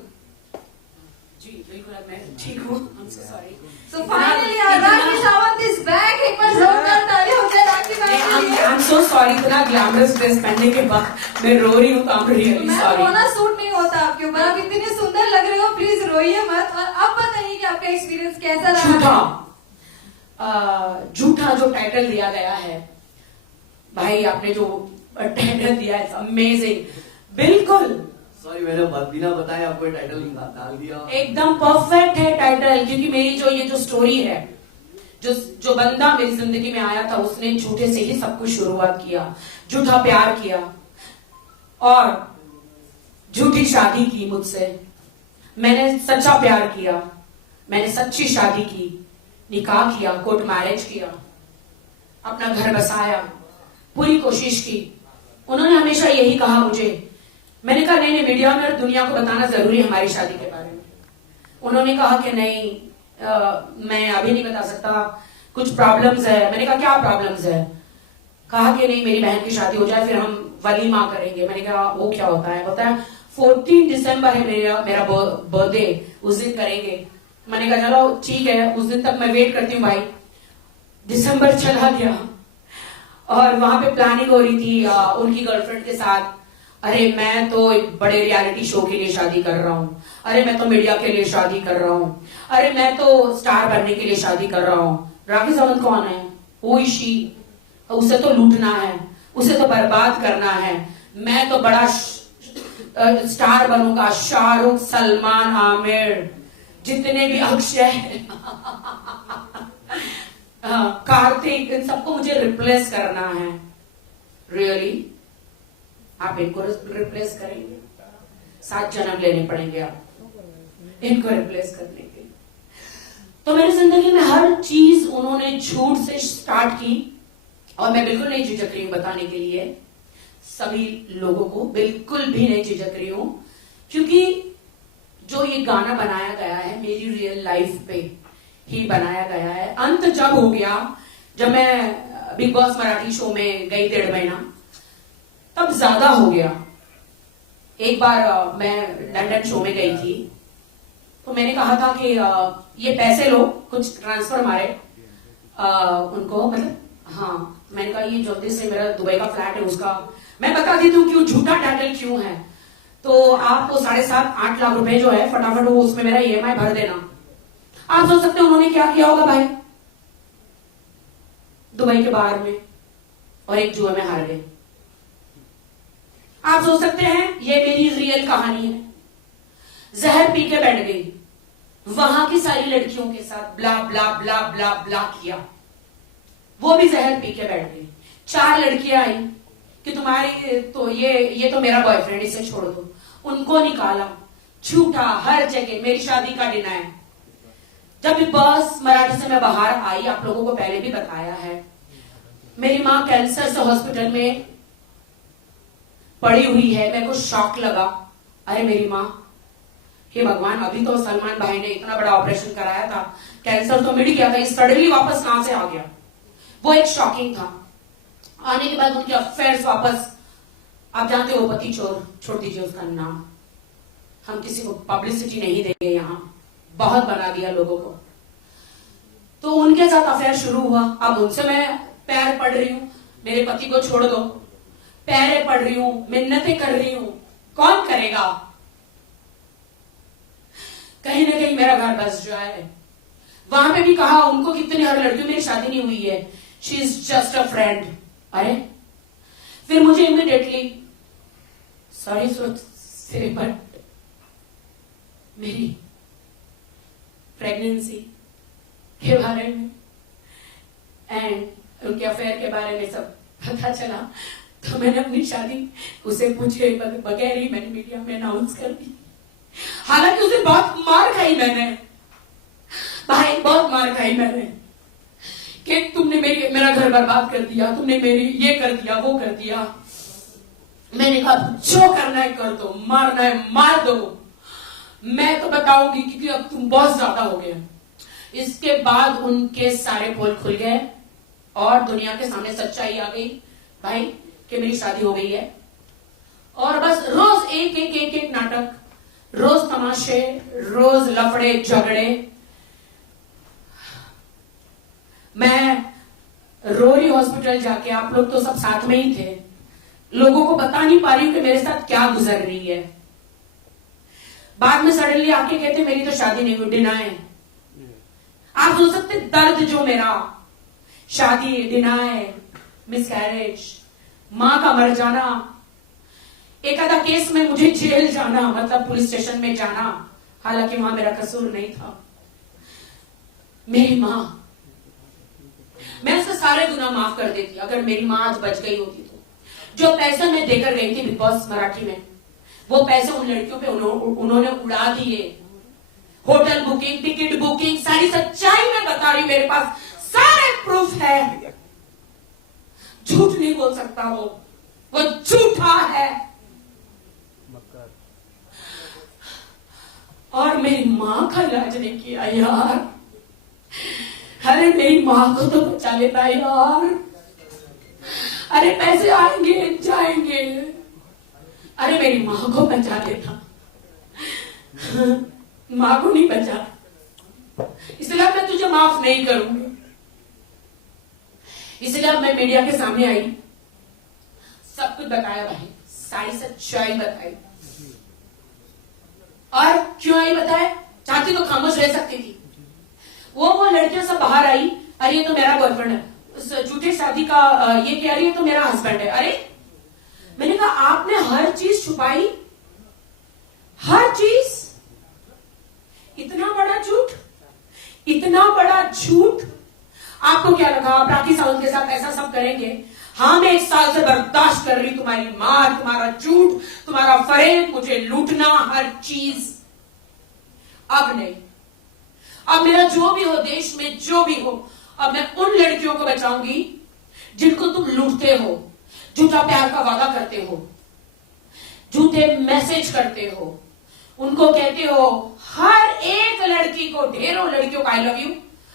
जी बिल्कुल, मैं ठीक हूँ। Sorry. So finally, Rakhi Sawant is back. एक बार जोरदार तालियां हो जाए राखी मैम के लिए। I'm so sorry, इतना ग्लैमरस ड्रेस पहनने के बाद मैं रो रही हूँ, तो I'm really मैं sorry। रोना सूट नहीं होता आपके ऊपर, आप इतने सुंदर लग रहे हो, प्लीज रोइए मत। और अब बताइए कि आपका एक्सपीरियंस कैसा रहा? झूठा जो टाइटल दिया गया है भाई, आपने जो टाइटल दिया है अमेजिंग, बिल्कुल। सॉरी, मैंने बिना बताए आपको टाइटल डाल दिया। एकदम परफेक्ट है टाइटल, क्योंकि मेरी जो ये जो स्टोरी है, जो बंदा मेरी जिंदगी में आया था, उसने झूठे से ही सब कुछ शुरुआत किया, झूठा प्यार किया और झूठी शादी की मुझसे। मैंने सच्चा प्यार किया, मैंने सच्ची शादी की, निकाह किया, कोर्ट मैरिज किया, अपना घर बसाया, पूरी कोशिश की। उन्होंने हमेशा यही कहा मुझे, मैंने कहा नहीं, मीडिया में और दुनिया को बताना जरूरी है हमारी शादी के बारे में। उन्होंने कहा कि नहीं, मैं अभी नहीं बता सकता, कुछ प्रॉब्लम्स है। मैंने कहा क्या प्रॉब्लम्स है? कहा कि नहीं मेरी बहन की शादी हो जाए फिर हम वलीमा करेंगे। मैंने कहा वो क्या होता है? बोलता है 14 दिसंबर है मेरा बर्थडे, उस दिन करेंगे। मैंने कहा चलो ठीक है, उस दिन तक मैं वेट करती हूँ भाई। दिसंबर चला गया और वहां पे प्लानिंग हो रही थी उनकी गर्लफ्रेंड के साथ। अरे मैं तो एक बड़े रियलिटी शो के लिए शादी कर रहा हूँ, अरे मैं तो मीडिया के लिए शादी कर रहा हूँ, अरे मैं तो स्टार बनने के लिए शादी कर रहा हूँ। राखी सावंत कौन है? ओइशी, उसे तो लूटना है, उसे तो बर्बाद करना है। मैं तो बड़ा स्टार बनूंगा, शाहरुख, सलमान, आमिर, जितने भी अक्षय कार्तिक, इन सबको मुझे रिप्लेस करना है। रियली आप इनको रिप्लेस करेंगे? 7 जन्म लेने पड़ेंगे आप इनको रिप्लेस करने के। तो मेरी जिंदगी में हर चीज उन्होंने झूठ से स्टार्ट की और मैं बिल्कुल नहीं झिझक रही हूं बताने के लिए सभी लोगों को, बिल्कुल भी नहीं झिझक रही हूं, क्योंकि जो ये गाना बनाया गया है मेरी रियल लाइफ पे ही बनाया गया है। अंत जब हो गया, जब मैं बिग बॉस मराठी शो में गई 1.5 महीना, तब ज्यादा हो गया। एक बार मैं लंदन शो में गई थी तो मैंने कहा था कि ये पैसे लो, कुछ ट्रांसफर मारे उनको, मतलब हाँ, मैंने कहा ये जल्दी से मेरा दुबई का फ्लैट है उसका, मैं बता देती हूँ क्यों झूठा टाइटल क्यों है, तो आप वो 7.5-8 लाख रुपए जो है फटाफट वो उसमें मेरा EMI भर देना। आप सोच सकते हैं उन्होंने क्या किया होगा भाई दुबई के बाहर में, और एक जुए में हार गए। आप सोच सकते हैं ये मेरी रियल कहानी है। जहर पी के बैठ गई, वहां की सारी लड़कियों के साथ ब्ला ब्ला ब्ला ब्ला ब्ला किया, वो भी जहर पी के बैठ गई। 4 लड़कियां आई कि तुम्हारी तो ये तो मेरा बॉयफ्रेंड, इसे छोड़ दो, उनको निकाला, झूठा हर जगह, मेरी शादी का डिनाय। जब बिग बॉस मराठी से मैं बाहर आई, आप लोगों को पहले भी बताया है, मेरी माँ कैंसर से हॉस्पिटल में पड़ी हुई है। मेरे को शॉक लगा, अरे मेरी माँ, हे भगवान, अभी तो सलमान भाई ने इतना बड़ा ऑपरेशन कराया था, कैंसर तो मिट गया था, ये सडनली वापस कहां से आ गया? वो एक शॉकिंग था। आने के बाद उनके अफेयर्स वापस, आप जानते हो पति चोर, छोड़ दीजिए उसका नाम, हम किसी को पब्लिसिटी नहीं देंगे, यहां बहुत बना दिया लोगों को। तो उनके साथ अफेयर शुरू हुआ। अब उनसे मैं पैर पड़ रही हूं, मेरे पति को छोड़ दो, पैरे पड़ रही हूं, मिन्नतें कर रही हूं, कौन करेगा? कहीं ना कहीं मेरा घर बस जाए। वहां पे भी कहा उनको, कितनी हर लड़कियों मेरी शादी नहीं हुई है, she is just a friend. अरे फिर मुझे इमीडिएटली, सॉरी से बट मेरी प्रेगनेंसी के बारे में एंड उनके अफेयर के बारे में सब पता चला, तो मैंने अपनी शादी उसे पूछे बगैर ही मैंने मीडिया में अनाउंस कर दी। हालांकि उसे बहुत मार खाई मैंने, भाई बहुत मार खाई मैंने, कि तुमने मेरा घर बर्बाद कर दिया, तुमने मेरी ये कर दिया, वो कर दिया। मैंने कहा जो करना है कर दो, मारना है मार दो, मैं तो बताऊंगी, क्योंकि अब तुम बहुत ज्यादा हो गए। इसके बाद उनके सारे पोल खुल गए और दुनिया के सामने सच्चाई आ गई भाई कि मेरी शादी हो गई है। और बस रोज एक नाटक, रोज तमाशे, रोज लफड़े झगड़े। मैं रो रही हॉस्पिटल जाके, आप लोग तो सब साथ में ही थे, लोगों को बता नहीं पा रही हूं कि मेरे साथ क्या गुजर रही है। बाद में सडनली आके कहते मेरी तो शादी नहीं हुई, डिनाय। आप सोच सकते दर्द जो मेरा, शादी डिनाय, मिसकैरेज, मां का मर जाना, एक आधा केस में मुझे जेल जाना, मतलब पुलिस स्टेशन में जाना, हालांकि वहां मेरा कसूर नहीं था। मेरी मां, मैं उसके सारे गुनाह माफ कर देती अगर मेरी मां आज बच गई होती तो। जो पैसे मैं देकर गई थी बिग बॉस मराठी में, वो पैसे उन लड़कियों पे उन्होंने उड़ा दिए। होटल बुकिंग, टिकट बुकिंग, सारी सच्चाई मैं बता रही हूं, मेरे पास सारे प्रूफ है, झूठ नहीं बोल सकता वो झूठा है। और मेरी मां का इलाज नहीं किया यार, अरे मेरी मां को तो बचा लेता यार। अरे पैसे आएंगे जाएंगे, अरे मेरी माँ को बचा लेता, माँ को नहीं बचा, इसलिए मैं तुझे माफ नहीं करूंगी। इसलिए अब मैं मीडिया के सामने आई, सब कुछ बताया भाई, सारी सच्चाई बताई। और क्यों आई बताए? चाहती तो खामोश रह सकती थी। वो लड़कियां सब बाहर आई, अरे ये तो मेरा बॉयफ्रेंड है, झूठे शादी का ये कह रही है तो मेरा हस्बैंड है। अरे मैंने कहा आपने हर चीज छुपाई, हर चीज, इतना बड़ा झूठ, इतना बड़ा झूठ। आपको क्या लगा आप राखी सावंत के साथ ऐसा सब करेंगे? हाँ, मैं 1 साल से बर्दाश्त कर रही तुम्हारी मार, तुम्हारा झूठ, तुम्हारा फरेब, मुझे लूटना, हर चीज। अब नहीं, अब मेरा जो भी हो, देश में जो भी हो, अब मैं उन लड़कियों को बचाऊंगी जिनको तुम लूटते हो, झूठा प्यार का वादा करते हो, झूठे मैसेज करते हो, उनको कहते हो हर एक लड़की को, ढेरों लड़कियों को I love you,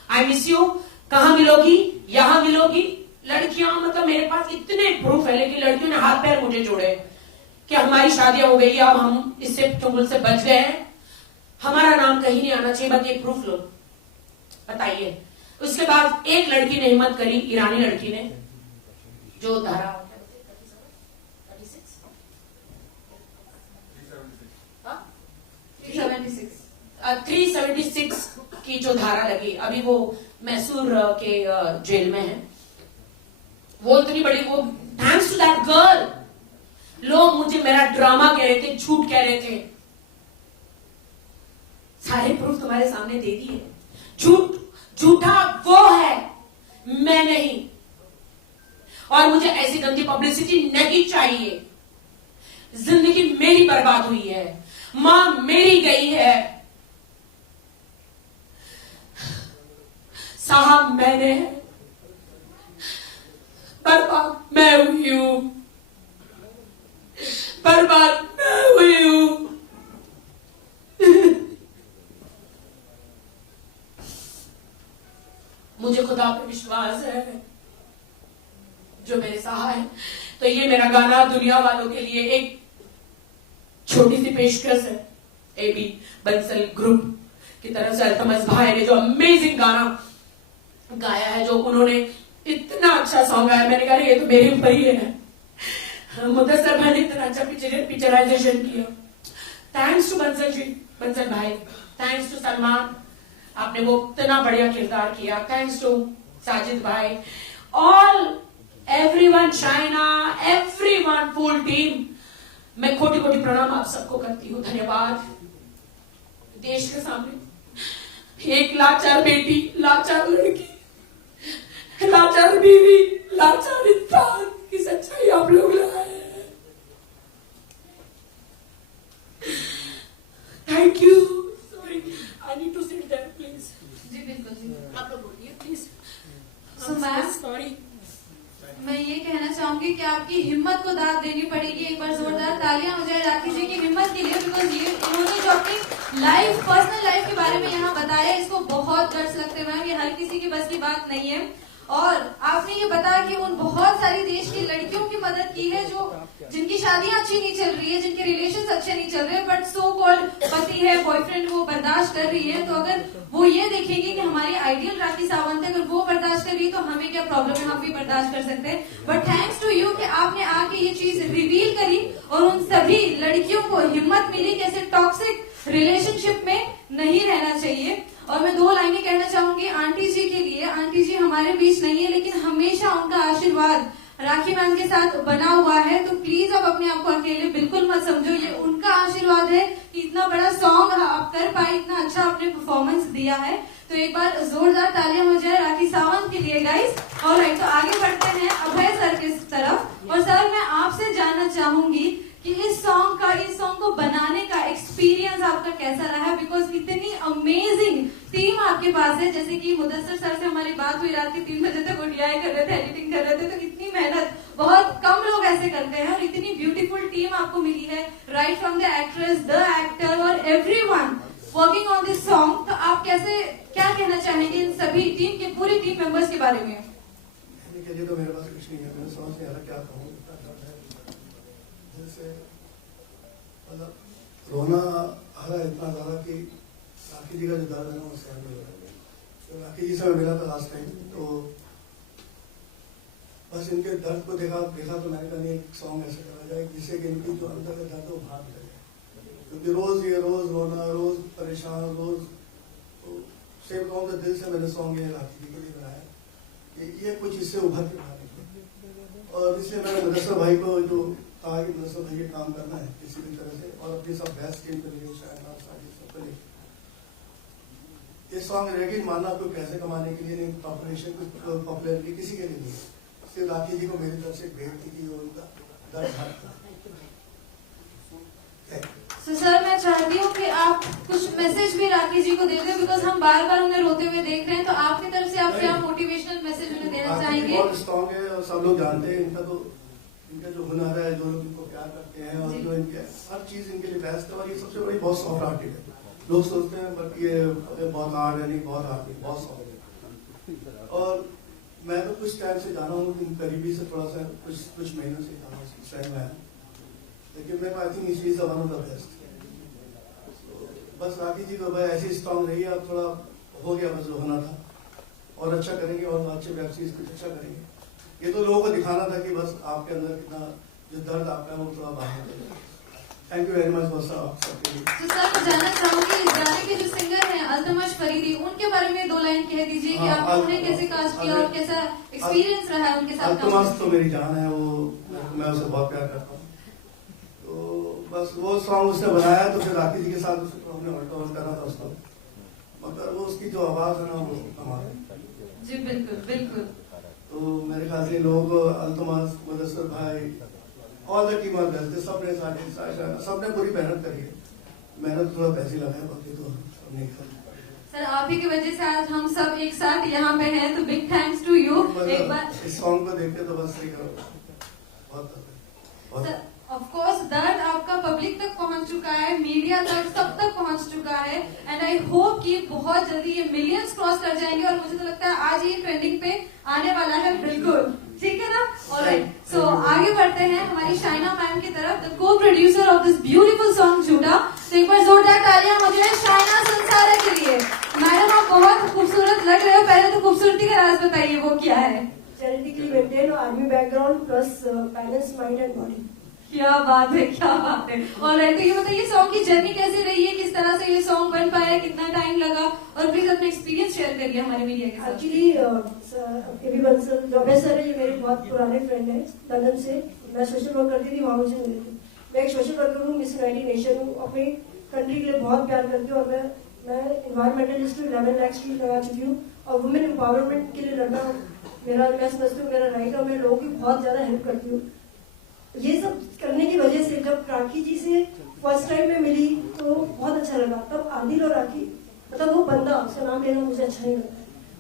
I miss you, कहां मिलोगी, यहां मिलोगी। लड़कियां, मतलब मेरे पास इतने प्रूफ है, लेकिन लड़कियों ने हाथ पैर मुझे जोड़े कि हमारी शादियां हो गई, अब हम इससे चुंगल से बच गए हैं, हमारा नाम कहीं नहीं आना चाहिए, बस ये प्रूफ लो, बताइए। उसके बाद एक लड़की ने हिम्मत करी, ईरानी लड़की ने, जो धारा 376 की जो धारा लगी, अभी वो मैसूर के जेल में है। वो इतनी बड़ी, वो थैंक्स टू दैट गर्ल, लोग मुझे मेरा ड्रामा कह रहे थे, झूठ कह रहे थे, सारे प्रूफ तुम्हारे सामने दे दिए। झूठा वो है, मैं नहीं, और मुझे ऐसी गंदी पब्लिसिटी नहीं चाहिए। जिंदगी मेरी बर्बाद हुई है, मां मेरी गई है, साहब मैंने, बर्बाद मैं हुई हूं, बर्बाद मैं हुई हूं। मुझे खुदा पे विश्वास है जो मेरे सहाय है। तो ये मेरा गाना दुनिया वालों के लिए एक छोटी सी पेशकश है, एबी बंसल ग्रुप की तरफ से। अल्तमस भाई ने जो अमेजिंग गाना गाया है, जो उन्होंने इतना अच्छा सॉन्ग गाया, मैंने कहा ये तो मेरे ऊपर ही है। मुदस्सर भाई ने इतना अच्छा पिक्चराइजेशन किया। थैंक्स टू बंसल जी, बंसल भाई, थैंक्स टू सलमान, आपने वो इतना बढ़िया किरदार किया। थैंक्स टू साजिद भाई, all everyone, China, everyone, full team, मैं कोटि कोटि प्रणाम आप सबको करती हूँ। धन्यवाद। देश के सामने एक लाचार बेटी, लाचार लड़की, लाचार बीवी, लाचार इंसान की सच्चाई आप लोग लाए हैं। Thank you. Sorry, I need to sit there please. जी बिल्कुल जी, आप लोग बोलिए प्लीज। So, ma'am, sorry. मैं ये कहना चाहूंगी कि आपकी हिम्मत को दाद देनी पड़ेगी। एक बार जोरदार तालियां हो जाए राखी जी की हिम्मत के लिए, बिकॉज ये इन्होंने जो अपनी लाइफ, पर्सनल लाइफ के बारे में यहाँ बताया, इसको बहुत गट्स लगते हैं मैम, ये हर किसी की बस की बात नहीं है। और आपने ये बताया कि उन बहुत सारी देश की लड़कियों की मदद की है जो जिनकी शादियां अच्छी नहीं चल रही है, जिनके रिलेशंस अच्छे नहीं चल रहे, बट सो कॉल्ड पति है, बॉयफ्रेंड वो बर्दाश्त कर रही है। तो अगर वो ये देखेगी कि हमारी आइडियल राखी सावंत है, अगर वो बर्दाश्त कर रही है तो हमें क्या प्रॉब्लम है, हम भी बर्दाश्त कर सकते हैं। बट थैंक्स टू यू कि आपने आके ये चीज रिवील करी और उन सभी लड़कियों को हिम्मत मिली कि ऐसे टॉक्सिक रिलेशनशिप में नहीं रहना चाहिए। और मैं 2 लाइनें कहना चाहूंगी आंटी जी के लिए। आंटी जी हमारे बीच नहीं है, लेकिन हमेशा उनका आशीर्वाद राखी मैम के साथ बना हुआ है। तो प्लीज आप अपने आप को अकेले बिल्कुल मत समझो, ये उनका आशीर्वाद है कि इतना बड़ा सॉन्ग आप कर पाए, इतना अच्छा आपने परफॉर्मेंस दिया है। तो एक बार जोरदार तालियां हो जाए राखी सावंत के लिए गाइस। ऑलराइट, तो आगे बढ़ते हैं अभय सर की तरफ। और सर मैं आपसे जानना चाहूंगी कि इस सॉन्ग को बनाने का एक्सपीरियंस आपका कैसा रहा, बिकॉज इतनी अमेजिंग टीम आपके पास है। जैसे कि मुदस्सर सर से हमारी बात हुई रात के 3 बजे तक, ओडीआई कर रहे थे, एडिटिंग कर रहे थे, तो इतनी मेहनत बहुत कम लोग ऐसे करते हैं और इतनी ब्यूटीफुल टीम आपको मिली है, right from the actress, the actor और everyone working on this song. तो आप क्या कहना चाहेंगे इन सभी टीम के, पूरी टीम मेंबर्स के बारे में? के लिए तो मेरे पास कुछ नहीं है, मैंने समझ नहीं आ रहा क्या कहूँ। जैसे मतलब रोना आ रहा है इतना ज़्यादा कि राखी जी का जो दर्द है ना वो सहन नहीं हो रहा है। तो राखी जी से मैं मिला था लास्ट टाइम, तो बस इनके दर्द को देखा तो मैंने कहा नहीं एक सॉन्ग ऐसे करा जाए जिससे कि इनकी जो अंदर का दर्द है वो बाहर निकल जाए, क्योंकि रोज रोना, रोज परेशान, रोज तो सेम कहूँ तो दिल से मैंने सॉन्ग ये राखी जी के लिए बनाया कि ये कुछ इससे उभर के बाहर निकले। और इसलिए मैंने मुदस्सर भाई को जो कहा कि मुदस्सर भाई ये काम करना है किसी भी तरह से, और अपनी सब बेस्ट टीम के लिए शायद सबके लिए ये सॉन्ग रहेगी। मानना कोई पैसे कमाने के लिए नहीं, पॉपुलरिटी किसी के लिए नहीं, सिर्फ राखी जी को मेरी तरफ से भेंट थी कि उनका दर्द हटता। So, सर मैं चाहती हूँ कि आप कुछ मैसेज भी राखी जी को दे दें, बिकॉज हम बार बार उन्हें रोते हुए देख रहे हैं, तो आपकी तरफ से आप क्या मोटिवेशनल मैसेज उन्हें देना चाहेंगे? बहुत स्ट्रॉन्ग है और सब लोग जानते हैं इनका, तो इनका जो हुनर है, जो लोग इनको प्यार करते हैं और जो इनके हर चीज इनके लिए बेस्ट है, और ये सबसे बड़ी बहुत सॉफ्ट हार्टेड है। लोग सोचते हैं बट ये बहुत हार्ड है, नहीं बहुत हार्ड नहीं, बहुत सॉफ्ट है। और मैं तो कुछ टाइम से जाना हूँ, करीबी से थोड़ा सा कुछ महीनों से जाना हूँ फ्रेंड में, लेकिन मैं I think is one of the best. बस राखी जी तो भाई ऐसी स्ट्रॉन्ग रही है, अब थोड़ा हो गया बस जो होना था, और अच्छा करेंगे और अच्छे वेब सीरीज कुछ अच्छा करेंगे। ये तो लोगों को दिखाना था कि बस आपके अंदर कितना जो दर्द आपका है वो थोड़ा बाहर निकले। Thank you very much for सबके लिए। तो सर मैं जानना चाहूंगी इस गाने के जो सिंगर हैं अल्तमश फरीदी, उनके बारे में 2 लाइन कह दीजिए कि आपने उन्हें कैसे कास्ट किया और कैसा एक्सपीरियंस रहा है उनके साथ? अल्तमश तो मेरी जान है, वो मैं उसे बहुत प्यार करता हूँ, तो बस वो सॉन्ग उसने बनाया तो फिर राखी जी के साथ हमने वर्कआउट करना था उसको, मगर वो उसकी जो आवाज है ना वो हमारे जी बिल्कुल बिल्कुल। तो मेरे ख्याल से लोग अल्तमश, मुदस्सर भाई, all the team are best, सबने सबने पूरी मेहनत करी है, मेहनत थोड़ा पैसे लगाए, बाकी तो नहीं कर। सर आप ही की वजह से आज हम सब एक साथ यहाँ पे हैं, तो बिग थैंक्स टू यू। एक बार इस सॉन्ग को देख के तो बस सही करो, बहुत ऑफ कोर्स दर्द आपका पब्लिक तक पहुंच चुका है, मीडिया तक, सब तक पहुंच चुका है, एंड आई होप कि बहुत जल्दी ये मिलियंस क्रॉस कर जाएंगे, और मुझे तो लगता है आज ये ट्रेंडिंग पे आने वाला है बिल्कुल, ठीक है ना? ऑलराइट, सो आगे बढ़ते हैं हमारी शाइना मैम की तरफ, द को producer of this beautiful song झूठा। तो एक बार जोरदार तालियां हो जाए शाइना संसारा के लिए। मैडम आप बहुत खूबसूरत लग रहे हो, पहले तो खूबसूरती का राज बताइए वो क्या है? Genetically maintain, army background plus balance mind and body. क्या बात है, क्या बात है। ऑलराइट, तो ये बताइए सॉन्ग की जर्नी कैसे रही है, किस तरह से ये सॉन्ग बन पाया, कितना टाइम लगा, और प्लीज अपना एक्सपीरियंस शेयर करिए हमारे मीडिया के साथ। एक्चुअली एबी बंसल जोबे सर है, ये मेरे बहुत पुराने फ्रेंड है लंदन से, मैं सोशल वर्क करती थी, वहाँ मुझे मिले थे। मैं एक सोशल वर्कर हूँ, मिस यूनाइटेड नेशन हूँ, अपनी कंट्री के लिए बहुत प्यार करती हूँ, और मैं इन्वायरमेंटलिस्ट हूँ, 11 लाख स्ट्रीट लगा चुकी हूँ, और वुमेन एम्पावरमेंट के लिए लड़ना मेरा, मैं समझती हूँ मेरा राइट, और मैं लोगों की बहुत ज्यादा हेल्प करती हूँ। ये सब करने की वजह से जब राखी जी से फर्स्ट टाइम में मिली तो बहुत अच्छा लगा। तब आदिल और राखी, मतलब वो बंदा, उसका नाम लेना मुझे अच्छा नहीं लगता,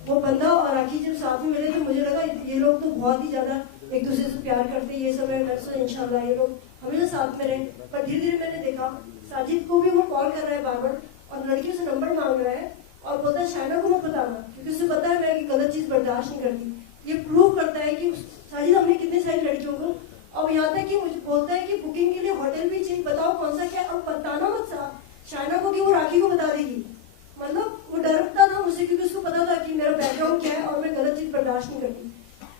वो बंदा और राखी जब साथ में मिले तो मुझे लगा ये लोग तो बहुत ही ज्यादा एक दूसरे से प्यार करते हैं, ये सब है, इंशाल्लाह ये लोग हमेशा साथ में रहे। पर धीरे धीरे मैंने देखा साजिद को भी वो कॉल कर रहा है बार बार, और लड़कियों से नंबर मांग रहा है, और बोलता है शाइना को मत बताना, क्योंकि उसे पता है मैं कि गलत चीज बर्दाश्त नहीं करती। ये प्रूव करता है कि साजिद हमने कितनी सारी लड़कियों को, और यहाँ तक कि मुझे बोलता है कि बुकिंग के लिए होटल भी चाहिए, बताओ कौन सा क्या, और बताना मत शाइना को कि वो राखी को बता देगी। मतलब वो डरता था मुझसे, क्योंकि उसको पता था कि मेरा बैकग्राउंड क्या है और मैं गलत चीज बर्दाश्त नहीं करती।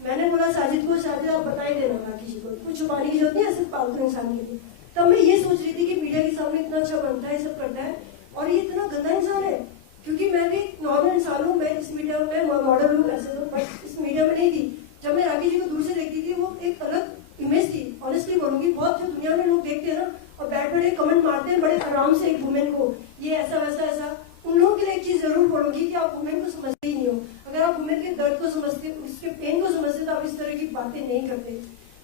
मैंने बोला साजिद को, साजिद आप बता ही देना राखी जी को, कुछ छुपाने की जरूरत नहीं है, सिर्फ पालतू इंसान के लिए। तब मैं ये सोच रही थी कि मीडिया के सामने इतना अच्छा बनता है, सब करता है, और ये इतना गंदा इंसान है, क्योंकि मैं भी नॉर्मल इंसान हूँ, मैं इस मीडिया में मॉडल हूँ ऐसे तो, बट इस मीडिया में नहीं थी। जब मैं राखी जी को दूर से देखती थी, वो एक अलग इमेज थी, ऑनेस्टली बोलूंगी। बहुत जो दुनिया में लोग देखते हैं ना और बैठ बैठे कमेंट मारते हैं बड़े आराम से एक वुमेन को, ये ऐसा वैसा ऐसा, उन लोगों के लिए एक चीज जरूर बोलूंगी कि आप वुमेन को समझते ही नहीं हो। अगर आप वुमेन के दर्द को समझते, उसके पेन को समझते, तो आप इस तरह की बातें नहीं करते।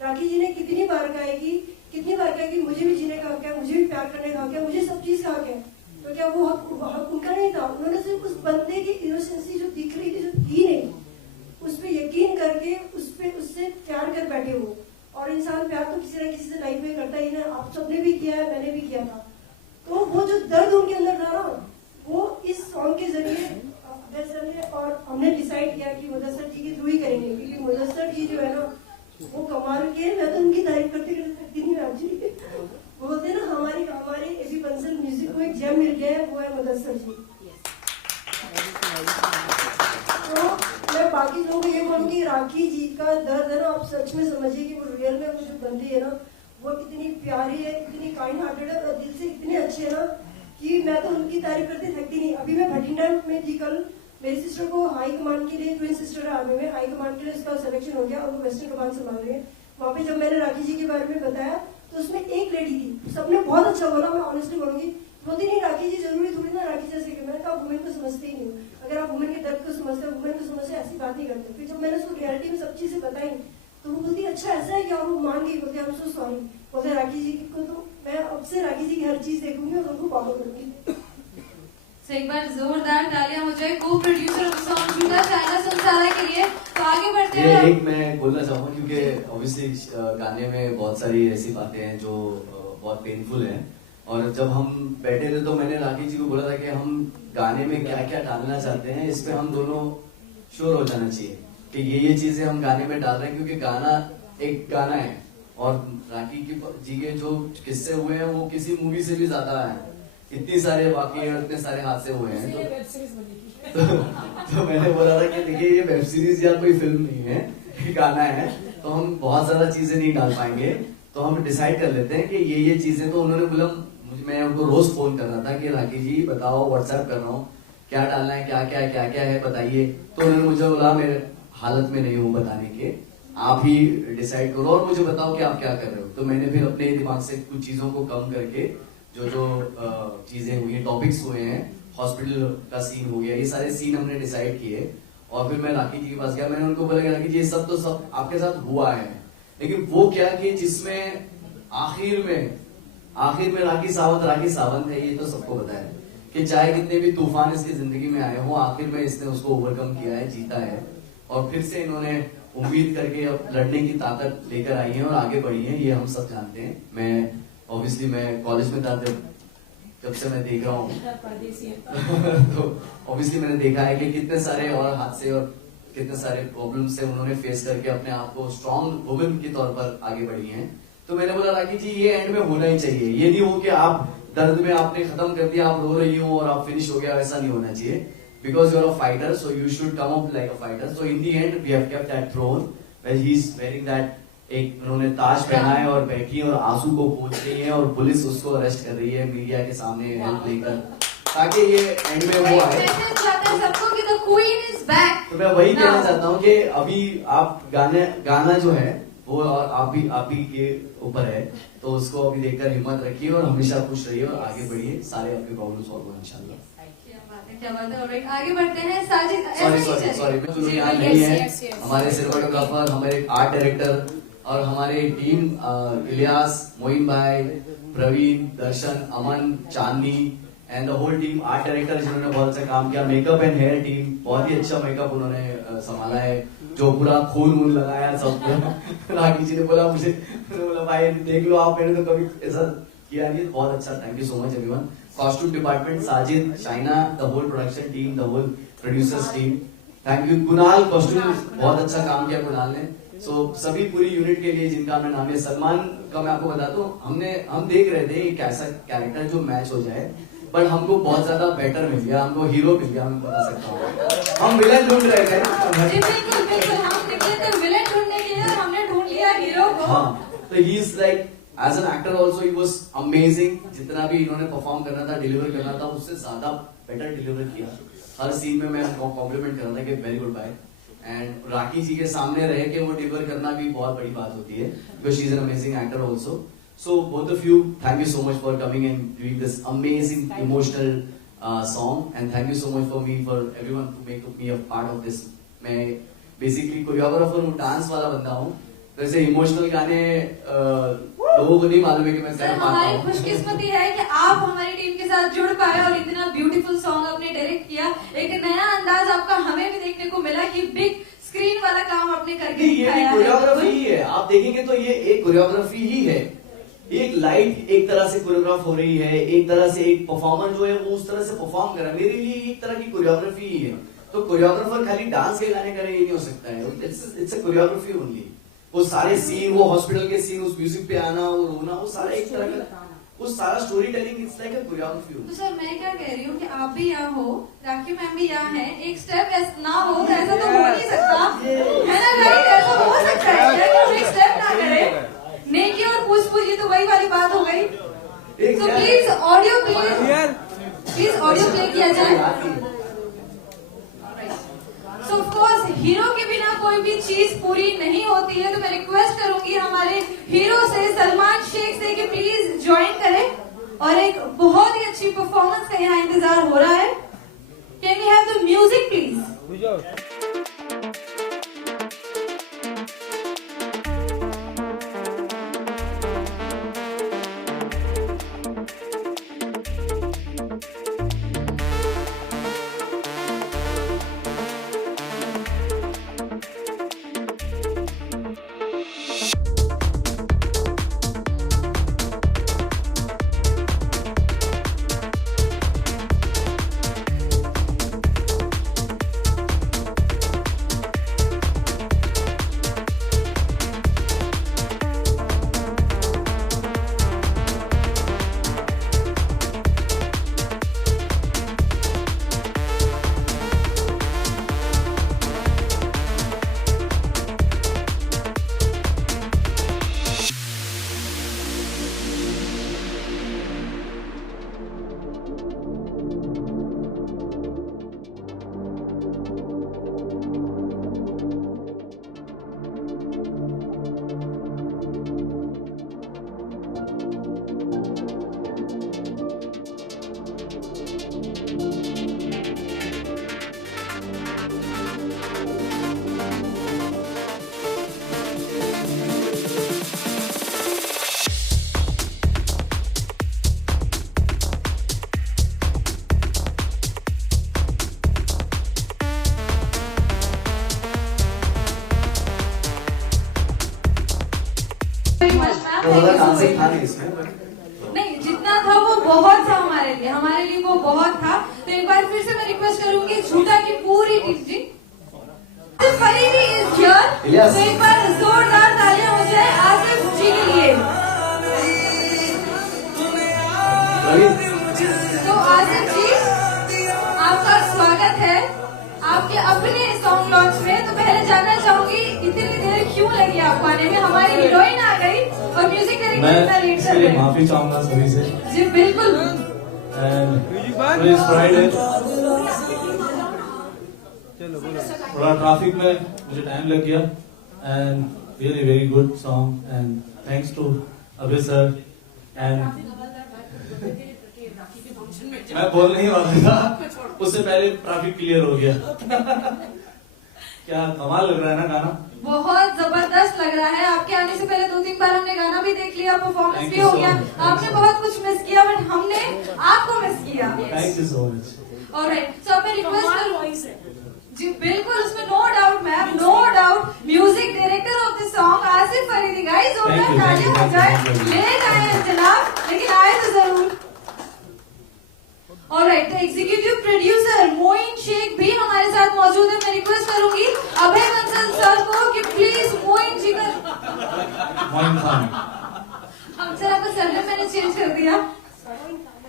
राखी जी ने कितनी बार कहा है कि मुझे भी जीने का हक है, मुझे भी प्यार करने का हक है, मुझे सब चीज का हक है, तो क्या वो हक उनका नहीं था? उन्होंने सिर्फ उस बंदे की इनोसेंसी जो दिख रही थी, जो थी नहीं, उस पर यकीन करके उससे प्यार कर बैठे हो। और इंसान प्यार तो किसी न किसी से लाइफ में करता ही ना, आप सबने भी किया है, मैंने भी किया था। तो वो जो दर्द उनके अंदर था ना, वो इस सॉन्ग के जरिए अभय सर ने और हमने डिसाइड किया कि मुदस्सर जी के थ्रू ही करेंगे, क्योंकि मुदस्सर जी जो है ना वो कमाल के, मैं तो उनकी तारीफ करते करती नहीं एक्चुअली। वो बोलते हैं ना हमारे एबी बंसल म्यूजिक को एक जेम मिल गया है, वो है मुदस्सर जी। तो मैं बाकी लोगों को ये बोलूँगी, राखी जी का दर्द है ना, आप सच में समझिए कि वो रियल में वो जो बंदी है ना वो इतनी प्यारी है, इतनी काइंड हार्टेड है और दिल से इतने अच्छे है ना कि मैं तो उनकी तारीफ करते थकती नहीं। अभी मैं भटिंडा में थी कल, मेरी सिस्टर को हाई कमांड के लिए, ट्विन सिस्टर आर्मी में हाई कमांड के लिए उसका सिलेक्शन हो गया और वो वेस्टर्न कमांड संभाल रही है। वहाँ पे जब मैंने राखी जी के बारे में बताया तो उसमें एक लेडी थी, सबने बहुत अच्छा बोला, मैं ऑनेस्टली बोलूंगी, बोलती नहीं राखी जी जरूरी थोड़ी ना राखी जैसे कि मैंने कहा वुमेन को समझते ही नहीं हो, अगर आप वुमेन के दर्द को समझते हो, वुमेन को समझते ऐसी बात नहीं करते। फिर जब मैंने उसको रियलिटी में सब चीजें बताई तो वो बोलती अच्छा ऐसा है क्या, वो मान गई, बोलती आई एम सो सॉरी, बोलते राखी जी को तो मैं अब से राखी जी की हर चीज देखूंगी और उनको फॉलो करूंगी। तो एक बार जोरदार तालियां हो जाए को प्रोड्यूसर ऑफ सॉन्ग झूठा चाइना संसारा के लिए। तो आगे बढ़ते ये हैं। एक मैं बोलना चाहूँगा क्योंकि ऑब्वियसली गाने में बहुत सारी ऐसी बातें हैं जो बहुत पेनफुल हैं, और जब हम बैठे थे तो मैंने राखी जी को बोला था कि हम गाने में क्या क्या डालना चाहते हैं, इस पे हम दोनों श्योर हो जाना चाहिए कि ये चीजें हम गाने में डाल रहे हैं, क्योंकि गाना एक गाना है और राखी जी के जो किस्से हुए हैं वो किसी मूवी से भी ज्यादा है, इतने सारे वाकये और इतने सारे हादसे हुए हैं। तो मैंने बोला था कि देखिए ये वेब सीरीज या कोई फिल्म नहीं है, ये गाना है, तो हम बहुत ज्यादा चीजें नहीं डाल पाएंगे, तो हम डिसाइड कर लेते हैं कि ये चीजें। तो उन्होंने बोला, मैं उनको रोज फोन कर रहा था कि राखी जी बताओ, व्हाट्सएप कर रहा हूँ, क्या डालना है, क्या क्या है बताइए। तो उन्होंने मुझे बोला मेरे हालत में नहीं हूँ बताने के, आप ही डिसाइड करो और मुझे बताओ कि आप क्या कर रहे हो। तो मैंने फिर अपने दिमाग से कुछ चीजों को कम करके जो चीजें हुई, टॉपिक्स हुए हैं, हॉस्पिटल का सीन हो गया, ये सारे सीन हमने डिसाइड किए और फिर मैं राखी जी के पास गया। मैंने उनको बोला कि राखी जी ये सब तो सब आपके साथ हुआ है, लेकिन वो क्या कि जिसमें आखिर में राखी सावंत है, ये तो सबको पता है कि चाहे कितने भी तूफान इसकी जिंदगी में आए हो, आखिर में इसने उसको ओवरकम किया है, जीता है और फिर से इन्होंने उम्मीद करके अब लड़ने की ताकत लेकर आई है और आगे बढ़ी है, ये हम सब जानते हैं। मैं ऑब्वियसली मैं कॉलेज में था जब से मैं देख रहा हूँ तो ऑब्वियसली मैंने देखा है कि कितने सारे और हादसे और कितने सारे प्रॉब्लम से उन्होंने फेस करके अपने आप को स्ट्रॉन्ग वुमेन के तौर पर आगे बढ़ी हैं। तो मैंने बोला राखी जी ये एंड में होना ही चाहिए, ये नहीं हो कि आप दर्द में आपने खत्म कर दिया, आप रो रही हो और आप फिनिश हो गया, वैसा नहीं होना चाहिए। Because you are a fighter, so you should come up like a fighter. So in the end we have kept that throne where he is wearing that, एक उन्होंने ताज पहना है और बैठी है और आंसू को पोंछ रही है और पुलिस उसको अरेस्ट कर रही है मीडिया के सामने हेल्प लेकर, ताकि ये एंड में वो आए। सबको कि द क्वीन इज बैक। तो मैं वही कहना चाहता हूँ कि अभी आप गाना जो है वो और आप भी के ऊपर है, तो उसको अभी देखकर हिम्मत रखिए और हमेशा खुश रहिए और आगे बढ़िए, सारे आपके प्रॉब्लम सॉल्व होंगे इंशाल्लाह। क्या बात है। और आगे बढ़ते हैं साजिद। सॉरी मैं चलो यहाँ नहीं है, हमारे सिनेमाटोग्राफर, हमारे आर्ट डायरेक्टर और हमारे टीम इलियास, मोइन भाई, Praveen, Darshan, Aman, Chandni and the whole team, art director जिन्होंने बहुत अच्छा काम किया, मेकअप एंड हेयर टीम, बहुत ही अच्छा मेकअप उन्होंने संभाला है, जो पूरा खून लगाया सब। राखी जी ने बोला मुझे, बोला भाई देख लो आप, मैंने तो कभी ऐसा किया नहीं, बहुत अच्छा, thank you so much everyone. Costume department Sajid, Shaina, the whole production team, the whole producers team, thank you. Kunal costume बहुत अच्छा काम किया कुणाल ने। सो सभी पूरी यूनिट के लिए जिनका मैं नाम है, सलमान का मैं आपको बता दूं, हम देख रहे थे एक ऐसा कैरेक्टर जो मैच हो जाए, बट हमको बहुत ज्यादा बेटर मिल गया, हमको हीरो मिल गया, मैं बता सकता हूँ। हम विलेन ढूंढ रहे थे, बिल्कुल हम निकले थे विलेन ढूंढने के लिए, हमने ढूंढ लिया हीरो को। हाँ, तो he is like as an actor also he was amazing. जितना भी इन्होंने परफॉर्म करना था, डिलीवर करना था, उससे ज्यादा बेटर डिलीवर किया। हर सीन में मैं कॉम्प्लीमेंट कर रहा था कि वेरी गुड बाय। एंड राखी जी के सामने रह के वो डिलीवर करना भी बहुत बड़ी बात होती है, because she is an amazing actor also. So both of you, thank you so much for coming and doing this amazing emotional song, and thank you so much for everyone to make me a part of this. मैं basically कोरियोग्राफर हूँ, डांस वाला बंदा हूँ, तो ऐसे इमोशनल गाने लोगों को नहीं मालूम है कि मैं कर पाता हूँ। हमारी खुशकिस्मती है कि आप हमारी टीम के साथ जुड़ पाए और इतना ब्यूटीफुल सॉन्ग आपने डायरेक्ट किया, एक नया अंदाज आपका हमें भी देखने को मिला कि बिग स्क्रीन वाला काम आपने करके दिखाया है। कोरियोग्राफी ही है, आप देखेंगे तो ये एक कोरियोग्राफी ही है। एक लाइट एक तरह से कोरियोग्राफ हो रही है, एक तरह से एक परफॉर्मर जो है वो उस तरह से परफॉर्म कर रहा है, मेरे लिए एक तरह की कोरियोग्राफी ही है। तो कोरियोग्राफर खाली डांस के गाने करे ये नहीं हो सकता है, इट्स अ कोरियोग्राफी ओनली। वो सारे सीन, वो हॉस्पिटल के सीन, उस म्यूजिक पे आना, वो रोना, वो सारा एक तरह का, वो सारा story telling it's like a choreography. तो सर मैं क्या कह रही हूँ कि आप भी यहाँ हो, राखी मैम भी यहाँ है, एक स्टेप ना हो तो ऐसा तो हो नहीं सकता है ना गाइस, ऐसा हो सकता है क्या कि हम एक स्टेप ना करें? नेकी और पूछ ये तो वही वाली बात हो गई। तो प्लीज ऑडियो प्ले किया जाए। सो ऑफ कोर्स हीरो के बिना कोई भी चीज पूरी नहीं होती है, तो मैं रिक्वेस्ट करूंगी हमारे हीरो से, सलमान शेख से, कि प्लीज ज्वाइन करें। और एक बहुत ही अच्छी परफॉर्मेंस का यहाँ इंतजार हो रहा है। Can we have the music please? नहीं, जितना था वो बहुत था हमारे लिए वो बहुत था। तो एक बार फिर से मैं रिक्वेस्ट करूंगी झूठा की पूरी टीम जी, फरीदी इज हियर, तो एक बार जोरदार तालियां हो जाए आसिफ जी के लिए। तो आसिफ जी आपका स्वागत है आपके अपने सॉन्ग लॉन्च में। तो पहले जानना चाहूंगी इतनी देर क्यों लगी आपको आने में? हमारी हीरोइन आ गई और म्यूजिक डायरेक्टर इतना लेट चल रहे हैं। माफी चाहूंगा सभी से जी बिल्कुल। थोड़ा ट्रैफिक में मुझे टाइम लग गया and really very good song and thanks to Abhay sir and मैं बोल नहीं वाला था, उससे पहले ट्रैफिक क्लियर हो गया। क्या कमाल लग रहा है ना गाना, बहुत जबरदस्त लग रहा है। आपके आने से पहले 2-3 बार हमने गाना भी देख लिया, परफॉर्मेंस भी हो गया। आपने बहुत कुछ मिस किया बट हमने आपको मिस किया। Thank you so much. Alright, so अब मैं रिक्वेस्ट करूंगी जी बिल्कुल, उसमें no doubt ma'am, no doubt. Music director of the song Asif Faridi. Guys जोरदार तालियां हो जाए। लेट आए हैं जनाब, लेकिन आए तो जरूर। ऑलराइट, तो एग्जीक्यूटिव प्रोड्यूसर मोइन शेख भी हमारे साथ मौजूद है। मैं रिक्वेस्ट करूंगी अभय बंसल सर को कि प्लीज मोइन जी का मोइन खान हम सर आपका सरनेम मैंने चेंज कर दिया।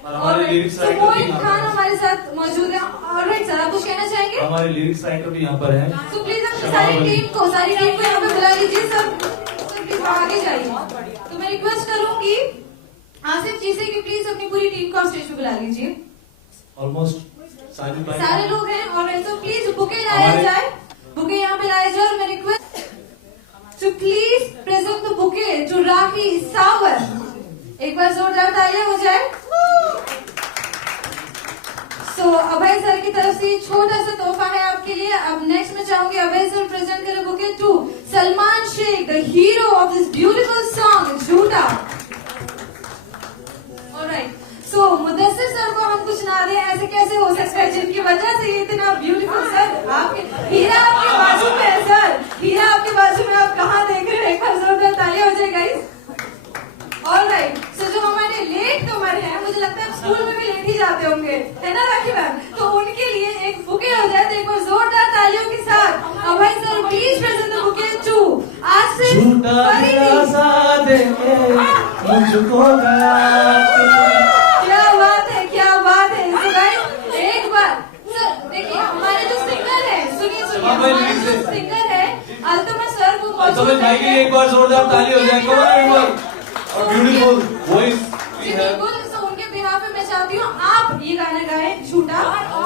हमारे लिरिक्स तो मोइन खान हमारे साथ मौजूद है। ऑलराइट सर, आप कुछ कहना चाहेंगे? हमारे लिरिक्स राइटर भी यहाँ पर है। तो प्लीज अपनी सारी टीम को यहाँ पे बुला लीजिए। सर प्लीज आगे जाइए। तो मैं रिक्वेस्ट करूंगी आसिफ जी से कि प्लीज अपनी पूरी टीम को स्टेज पे बुला लीजिए। ऑलमोस्ट सारे लोग हैं। और तो प्लीज बुके लाया जाए, बुके यहाँ पे लाया जाए। और मैं request to please present the bouquet to Rakhi Sawar. एक बार जोरदार तालियां हो जाए। सो अभय सर की तरफ से छोटा सा तोहफा है आपके लिए। अब नेक्स्ट में चाहूंगी अभय सर प्रेजेंट करें bouquet to Salman Shaikh, the hero of this beautiful song Jhootha. Alright, so Mudassir sir को हम कुछ ना दें, ऐसे कैसे हो सकता है जिनकी वजह से ये इतना ब्यूटीफुल सर आपके हीरा आपके बाजू में है। सर हीरा आपके बाजू में, आप कहाँ देख रहे हैं? एक बार जोरदार तालियां हो जाए गाइस। ऑलराइट, सो जो हमारे लेट कमर हैं, मुझे लगता है स्कूल में भी लेट ही जाते होंगे, है ना राखी मैम? तो उनके लिए एक बुके हो जाए तो एक बार जोर झूठा दिलासा देके मुझको गया तू। क्या बात है, क्या बात है। So guys, एक बार सर देखिए हमारे जो सिंगर है, सुनिए सुनिए, हमारे जो सिंगर है अल्तमश सर वो अल्तमश भाई के लिए एक बार जोरदार ताली हो जाए। कौन है वो? और ब्यूटीफुल वॉइस जी बिल्कुल। So उनके बिहाफ पे मैं चाहती हूँ आप ये गाना गाएं झूठा।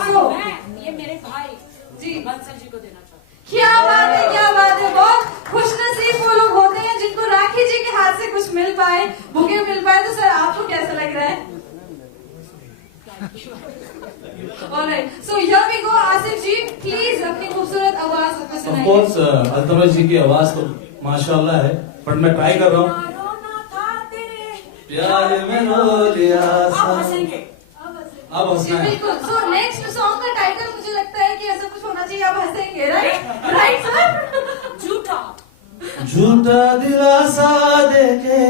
So ये मेरे भाई जी बंसल जी को देना चाहती हूँ। क्या बात है, क्या बात है। बहुत खुशनसीब वो लोग होते हैं जिनको राखी जी के हाथ से कुछ मिल पाए, बुके मिल पाए। तो सर आपको कैसा लग रहा है? Alright, so here we go, Asif ji please अपनी खूबसूरत आवाज में ऑफ सुनाइए। कोर्स अल्तमश जी की आवाज तो माशाल्लाह है, बट मैं ट्राई कर रहा हूँ। प्यार में रो लिया अब जी हंसना है। बिल्कुल। सो नेक्स्ट सॉन्ग का टाइटल मुझे लगता है कि ऐसा कुछ होना चाहिए, आप हंसेंगे, राइट राइट सर। झूठा झूठा दिलासा देके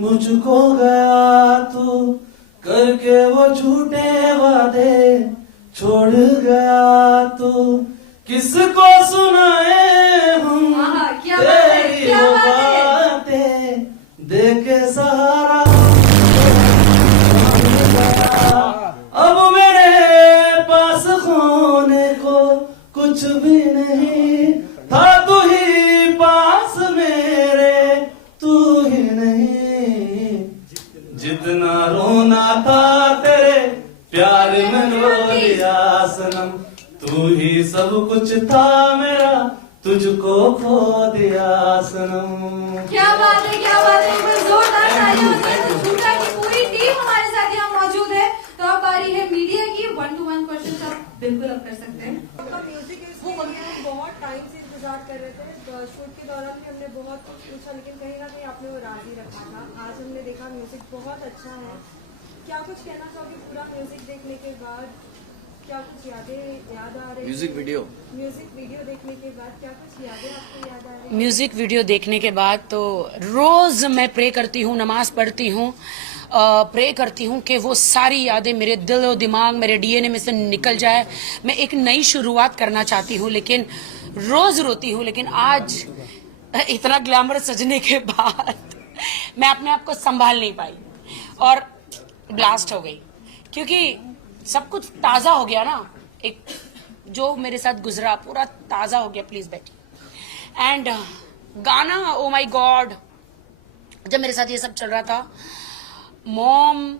मुझको गया तू, करके वो झूठे वादे छोड़ गया तू। किसको सुनाए हम हाँ, क्या बात है, तेरी क्या वो बात है। बातें, देके सहारा अब मेरे पास खोने को कुछ भी नहीं था, तू ही पास मेरे, तू ही नहीं। जितना रोना था तेरे प्यार में रो लिया सनम, तू ही सब कुछ था मेरा, तुझको खो दिया सनम। क्या बात है, क्या बात है। एक बार जोरदार तालियां होती है। तो झूठा की पूरी टीम हमारे साथ यहाँ मौजूद है। तो अब बारी है मीडिया की। 1-to-1 क्वेश्चन आप बिल्कुल अब कर सकते हैं। आपका म्यूजिक इसलिए हम बहुत टाइम से इंतजार कर रहे थे। शूट के दौरान भी हमने बहुत कुछ पूछा, लेकिन कहीं ना कहीं आपने वो राजी रखा था। आज हमने देखा म्यूजिक बहुत अच्छा है। क्या कुछ कहना चाहोगे पूरा म्यूजिक देखने के बाद? क्या कुछ याद आ रही? म्यूजिक वीडियो देखने के बाद क्या कुछ यादें आपको याद आ रही? म्यूजिक वीडियो देखने के बाद तो रोज मैं प्रे करती हूँ, नमाज पढ़ती हूँ, प्रे करती हूँ कि वो सारी यादें मेरे दिल और दिमाग, मेरे डीएनए में से निकल जाए। मैं एक नई शुरुआत करना चाहती हूँ, लेकिन रोज रोती हूँ। लेकिन आज इतना ग्लैमर सजने के बाद मैं अपने आप को संभाल नहीं पाई और ब्लास्ट हो गई, क्योंकि सब कुछ ताजा हो गया ना। एक जो मेरे साथ गुजरा पूरा ताजा हो गया। प्लीज बैठिए। एंड गाना, ओ माय गॉड, जब मेरे साथ ये सब चल रहा था, मॉम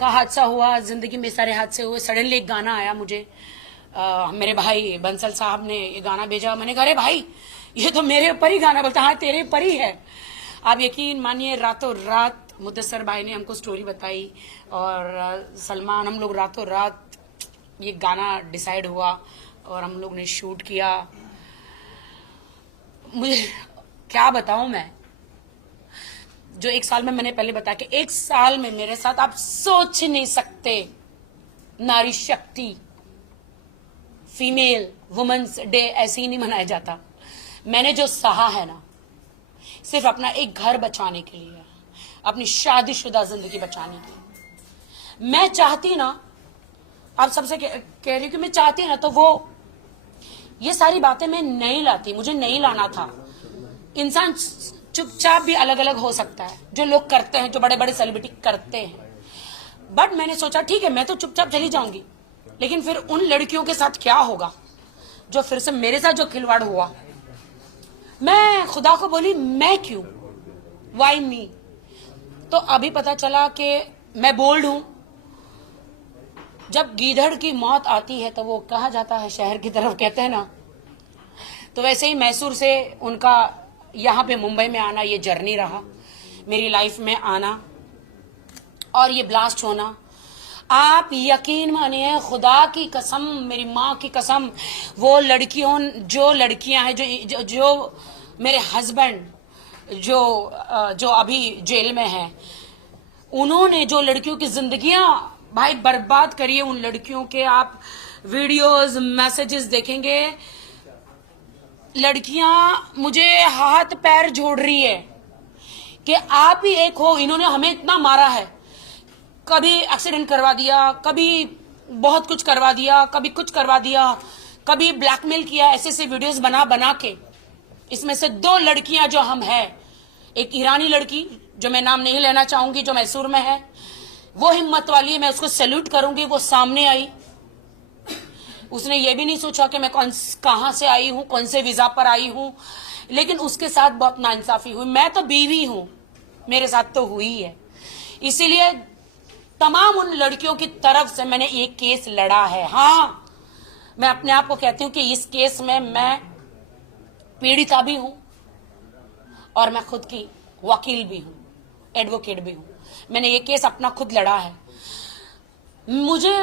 का हादसा हुआ, जिंदगी में सारे हादसे हुए, सडनली एक गाना आया मुझे। मेरे भाई बंसल साहब ने ये गाना भेजा। मैंने कहा अरे भाई ये तो मेरे ऊपर ही गाना बोलता। हाँ तेरे ऊपर ही है। आप यकीन मानिए रातों रात मुदस्सर भाई ने हमको स्टोरी बताई और सलमान, हम लोग रातों रात ये गाना डिसाइड हुआ और हम लोग ने शूट किया। मुझे क्या बताऊं मैं, जो एक साल में मैंने पहले बताया कि एक साल में मेरे साथ आप सोच नहीं सकते। नारी शक्ति, फीमेल वुमेन्स डे ऐसे ही नहीं मनाया जाता। मैंने जो सहा है ना, सिर्फ अपना एक घर बचाने के लिए, अपनी शादीशुदा जिंदगी बचाने के लिए। मैं चाहती ना, आप सबसे कह रही हूँ कि मैं चाहती ना, तो वो ये सारी बातें मैं नहीं लाती, मुझे नहीं लाना था। इंसान चुपचाप भी अलग अलग हो सकता है, जो लोग करते हैं, जो बड़े बड़े सेलिब्रिटी करते हैं। बट मैंने सोचा ठीक है, मैं तो चुपचाप चली जाऊंगी, लेकिन फिर उन लड़कियों के साथ क्या होगा जो फिर से मेरे साथ जो खिलवाड़ हुआ। मैं खुदा को बोली मैं क्यों, वाई मी। तो अभी पता चला कि मैं बोल्ड हूं। जब गीदड़ की मौत आती है तो वो कहा जाता है शहर की तरफ, कहते हैं ना। तो वैसे ही मैसूर से उनका यहाँ पे मुंबई में आना, ये जर्नी रहा मेरी लाइफ में आना और ये ब्लास्ट होना। आप यकीन मानिए, खुदा की कसम, मेरी माँ की कसम, वो लड़कियां हैं जो मेरे हस्बैंड जो अभी जेल में हैं, उन्होंने जो लड़कियों की जिंदगियां भाई बर्बाद करी है, उन लड़कियों के आप वीडियोस, मैसेजेस देखेंगे। लड़कियां मुझे हाथ पैर जोड़ रही है कि आप ही एक हो, इन्होंने हमें इतना मारा है, कभी एक्सीडेंट करवा दिया, कभी बहुत कुछ करवा दिया, कभी कुछ करवा दिया, कभी ब्लैकमेल किया, ऐसे ऐसे वीडियोस बना के। इसमें से 2 लड़कियां जो हम हैं, एक ईरानी लड़की जो मैं नाम नहीं लेना चाहूंगी, जो मैसूर में है, वो हिम्मत वाली है, मैं उसको सैल्यूट करूंगी। वो सामने आई, उसने ये भी नहीं सोचा कि मैं कहां से आई हूं, कौन से वीजा पर आई हूं, लेकिन उसके साथ बहुत नाइंसाफी हुई। मैं तो बीवी हूं, मेरे साथ तो हुई है। इसीलिए तमाम उन लड़कियों की तरफ से मैंने एक केस लड़ा है। हाँ, मैं अपने आप को कहती हूं कि इस केस में मैं पीड़िता भी हूं और मैं खुद की वकील भी हूं, एडवोकेट भी हूं। मैंने ये केस अपना खुद लड़ा है। मुझे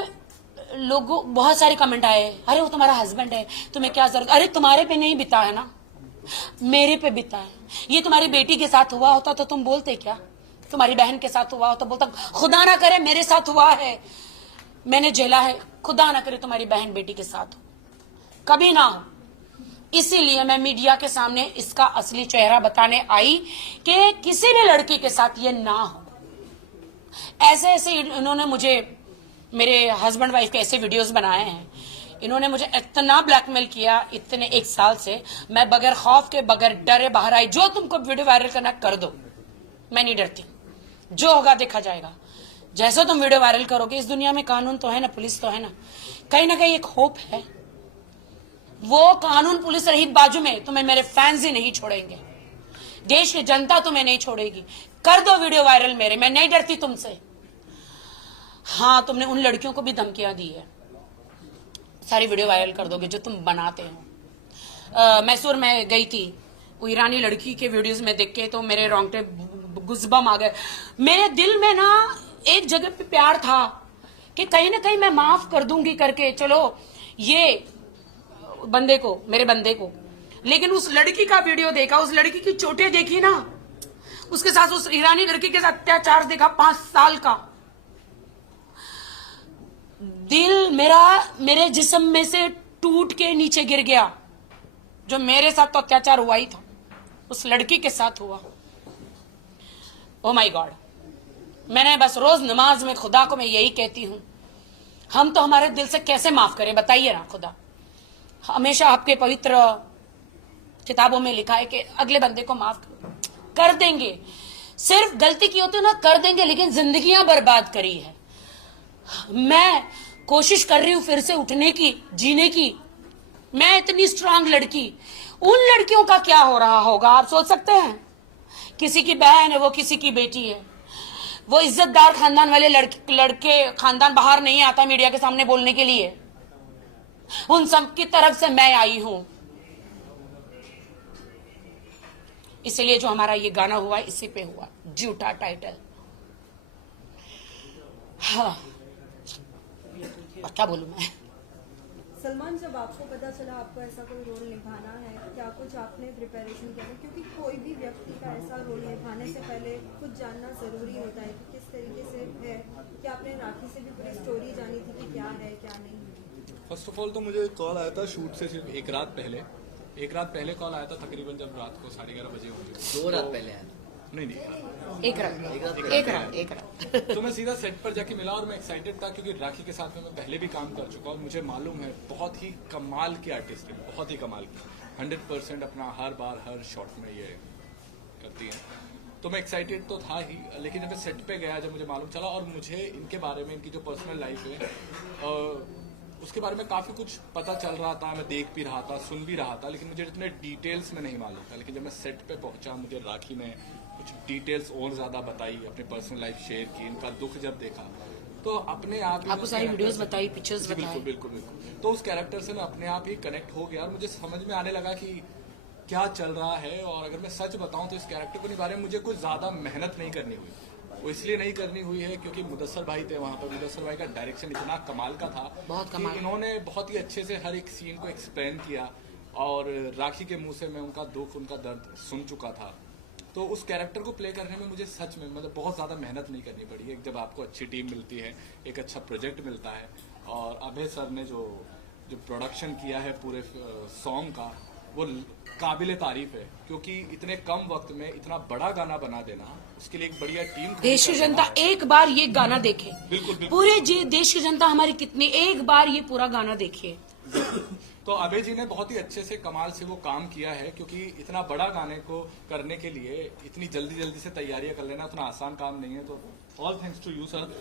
लोगों बहुत सारे कमेंट आए, अरे वो तुम्हारा हस्बैंड है, तुम्हें क्या जरूरत। अरे तुम्हारे पे नहीं बिता है ना, मेरे पे बिता है। ये तुम्हारी बेटी के साथ हुआ होता तो तुम बोलते क्या? तुम्हारी बहन के साथ हुआ हो तो बोलता खुदा ना करे मेरे साथ हुआ है, मैंने झेला है, खुदा ना करे तुम्हारी बहन बेटी के साथ हो, कभी ना हो। इसीलिए मैं मीडिया के सामने इसका असली चेहरा बताने आई कि किसी भी लड़की के साथ ये ना हो। ऐसे ऐसे इन्होंने मुझे, मेरे हस्बैंड वाइफ के ऐसे वीडियोस बनाए हैं, इन्होंने मुझे इतना ब्लैकमेल किया इतने 1 साल से। मैं बगैर खौफ के, बगैर डरे बाहर आई। जो तुमको वीडियो वायरल करना कर दो, मैं नहीं डरती, जो होगा देखा जाएगा। जैसे तुम वीडियो वायरल करोगे, इस दुनिया में कानून तो है ना, पुलिस तो है ना कहीं एक होप है। वो कानून पुलिस रही बाजू में, तुम्हें मेरे फैंस ही नहीं छोड़ेंगे, देश की जनता तुम्हें नहीं छोड़ेगी। कर दो वीडियो वायरल मेरे, मैं नहीं डरती तुमसे। हाँ, तुमने उन लड़कियों को भी धमकियां दी है, सारी वीडियो वायरल कर दोगे जो तुम बनाते हो। मैसूर में गई थी, वो ईरानी लड़की के वीडियोस में देख के तो मेरे रोंगटे गुज़बम आ गए। मेरे दिल में ना एक जगह पे प्यार था कि कहीं ना कहीं मैं माफ कर दूंगी करके, चलो ये बंदे को, मेरे बंदे को। लेकिन उस लड़की का वीडियो देखा, उस लड़की की चोटें देखी ना, उसके साथ उस ईरानी लड़की के साथ अत्याचार देखा 5 साल का, दिल मेरे जिस्म में से टूट के नीचे गिर गया। जो मेरे साथ तो अत्याचार हुआ ही था, उस लड़की के साथ हुआ। ओ माय गॉड, मैंने बस रोज नमाज में खुदा को मैं यही कहती हूं, हम तो हमारे दिल से कैसे माफ करें बताइए ना खुदा। हमेशा आपके पवित्र किताबों में लिखा है कि अगले बंदे को माफ कर देंगे, सिर्फ गलती की होती ना कर देंगे, लेकिन जिंदगियां बर्बाद करी है। मैं कोशिश कर रही हूं फिर से उठने की, जीने की। मैं इतनी स्ट्रांग लड़की, उन लड़कियों का क्या हो रहा होगा आप सोच सकते हैं? किसी की बहन है, वो किसी की बेटी है, वो इज्जतदार खानदान वाले लड़के खानदान बाहर नहीं आता मीडिया के सामने बोलने के लिए। उन सब की तरफ से मैं आई हूं। इसलिए जो हमारा ये गाना हुआ इसी पे हुआ, झूठा टाइटल। हाँ, क्या बोलूं मैं। सलमान, जब आपको पता चला आपको ऐसा कोई रोल निभाना है, क्या कुछ आपने प्रिपरेशन किया? क्योंकि कोई भी व्यक्ति का ऐसा रोल निभाने से पहले कुछ जानना जरूरी होता है कि किस तरीके से है। कि आपने राखी से भी पूरी स्टोरी जानी थी कि क्या है क्या नहीं? फर्स्ट ऑफ ऑल तो मुझे कॉल आया था शूट से सिर्फ एक रात पहले कॉल आया था, तकरीबन जब रात को 11:30 बजे होंगे। 2 रात पहले आया? नहीं, एक रात। तो मैं सीधा सेट पर जाके मिला और मैं एक्साइटेड था क्योंकि राखी के साथ में मैं पहले भी काम कर चुका और मुझे मालूम है बहुत ही कमाल की आर्टिस्ट है, बहुत ही कमाल की, 100% अपना हर बार हर शॉट में ये करती है। तो मैं एक्साइटेड तो था ही, लेकिन जब मैं सेट पे गया, जब मुझे मालूम चला और मुझे इनके बारे में, इनकी जो पर्सनल लाइफ है उसके बारे में काफ़ी कुछ पता चल रहा था, मैं देख भी रहा था, सुन भी रहा था, लेकिन मुझे इतने डिटेल्स में नहीं मालूम था। लेकिन जब मैं सेट पे पहुंचा, मुझे राखी ने कुछ डिटेल्स और ज़्यादा बताई, अपनी पर्सनल लाइफ शेयर की, इनका दुख जब देखा तो अपने आप ही आपको सारी वीडियोस बताई, पिक्चर्स बताई। बिल्कुल। तो उस कैरेक्टर से मैं अपने आप ही कनेक्ट हो गया और मुझे समझ में आने लगा कि क्या चल रहा है। और अगर मैं सच बताऊं तो इस कैरेक्टर को निभाने में मुझे कुछ ज़्यादा मेहनत नहीं करनी हुई। वो इसलिए नहीं करनी हुई है क्योंकि मुदस्सर भाई थे वहाँ पर। मुदस्सर भाई का डायरेक्शन इतना कमाल का था, बहुत कमाल। इन्होंने बहुत ही अच्छे से हर एक सीन को एक्सप्लेन किया और राखी के मुंह से मैं उनका दुख, उनका दर्द सुन चुका था। तो उस कैरेक्टर को प्ले करने में मुझे सच में मतलब बहुत ज़्यादा मेहनत नहीं करनी पड़ी है। जब आपको अच्छी टीम मिलती है, एक अच्छा प्रोजेक्ट मिलता है, और अभय सर ने जो प्रोडक्शन किया है पूरे सॉन्ग का, वो काबिले तारीफ है क्योंकि इतने कम वक्त में इतना बड़ा गाना बना देना, उसके लिए एक बढ़िया टीम। देश की जनता एक बार ये गाना देखे, बिल्कुल। पूरे देश की जनता हमारी कितनी, एक बार ये पूरा गाना देखिए। तो अभय जी ने बहुत ही अच्छे से कमाल से वो काम किया है, क्योंकि इतना बड़ा गाने को करने के लिए इतनी जल्दी से तैयारियां कर लेना उतना आसान काम नहीं है। तो all thanks to you sir.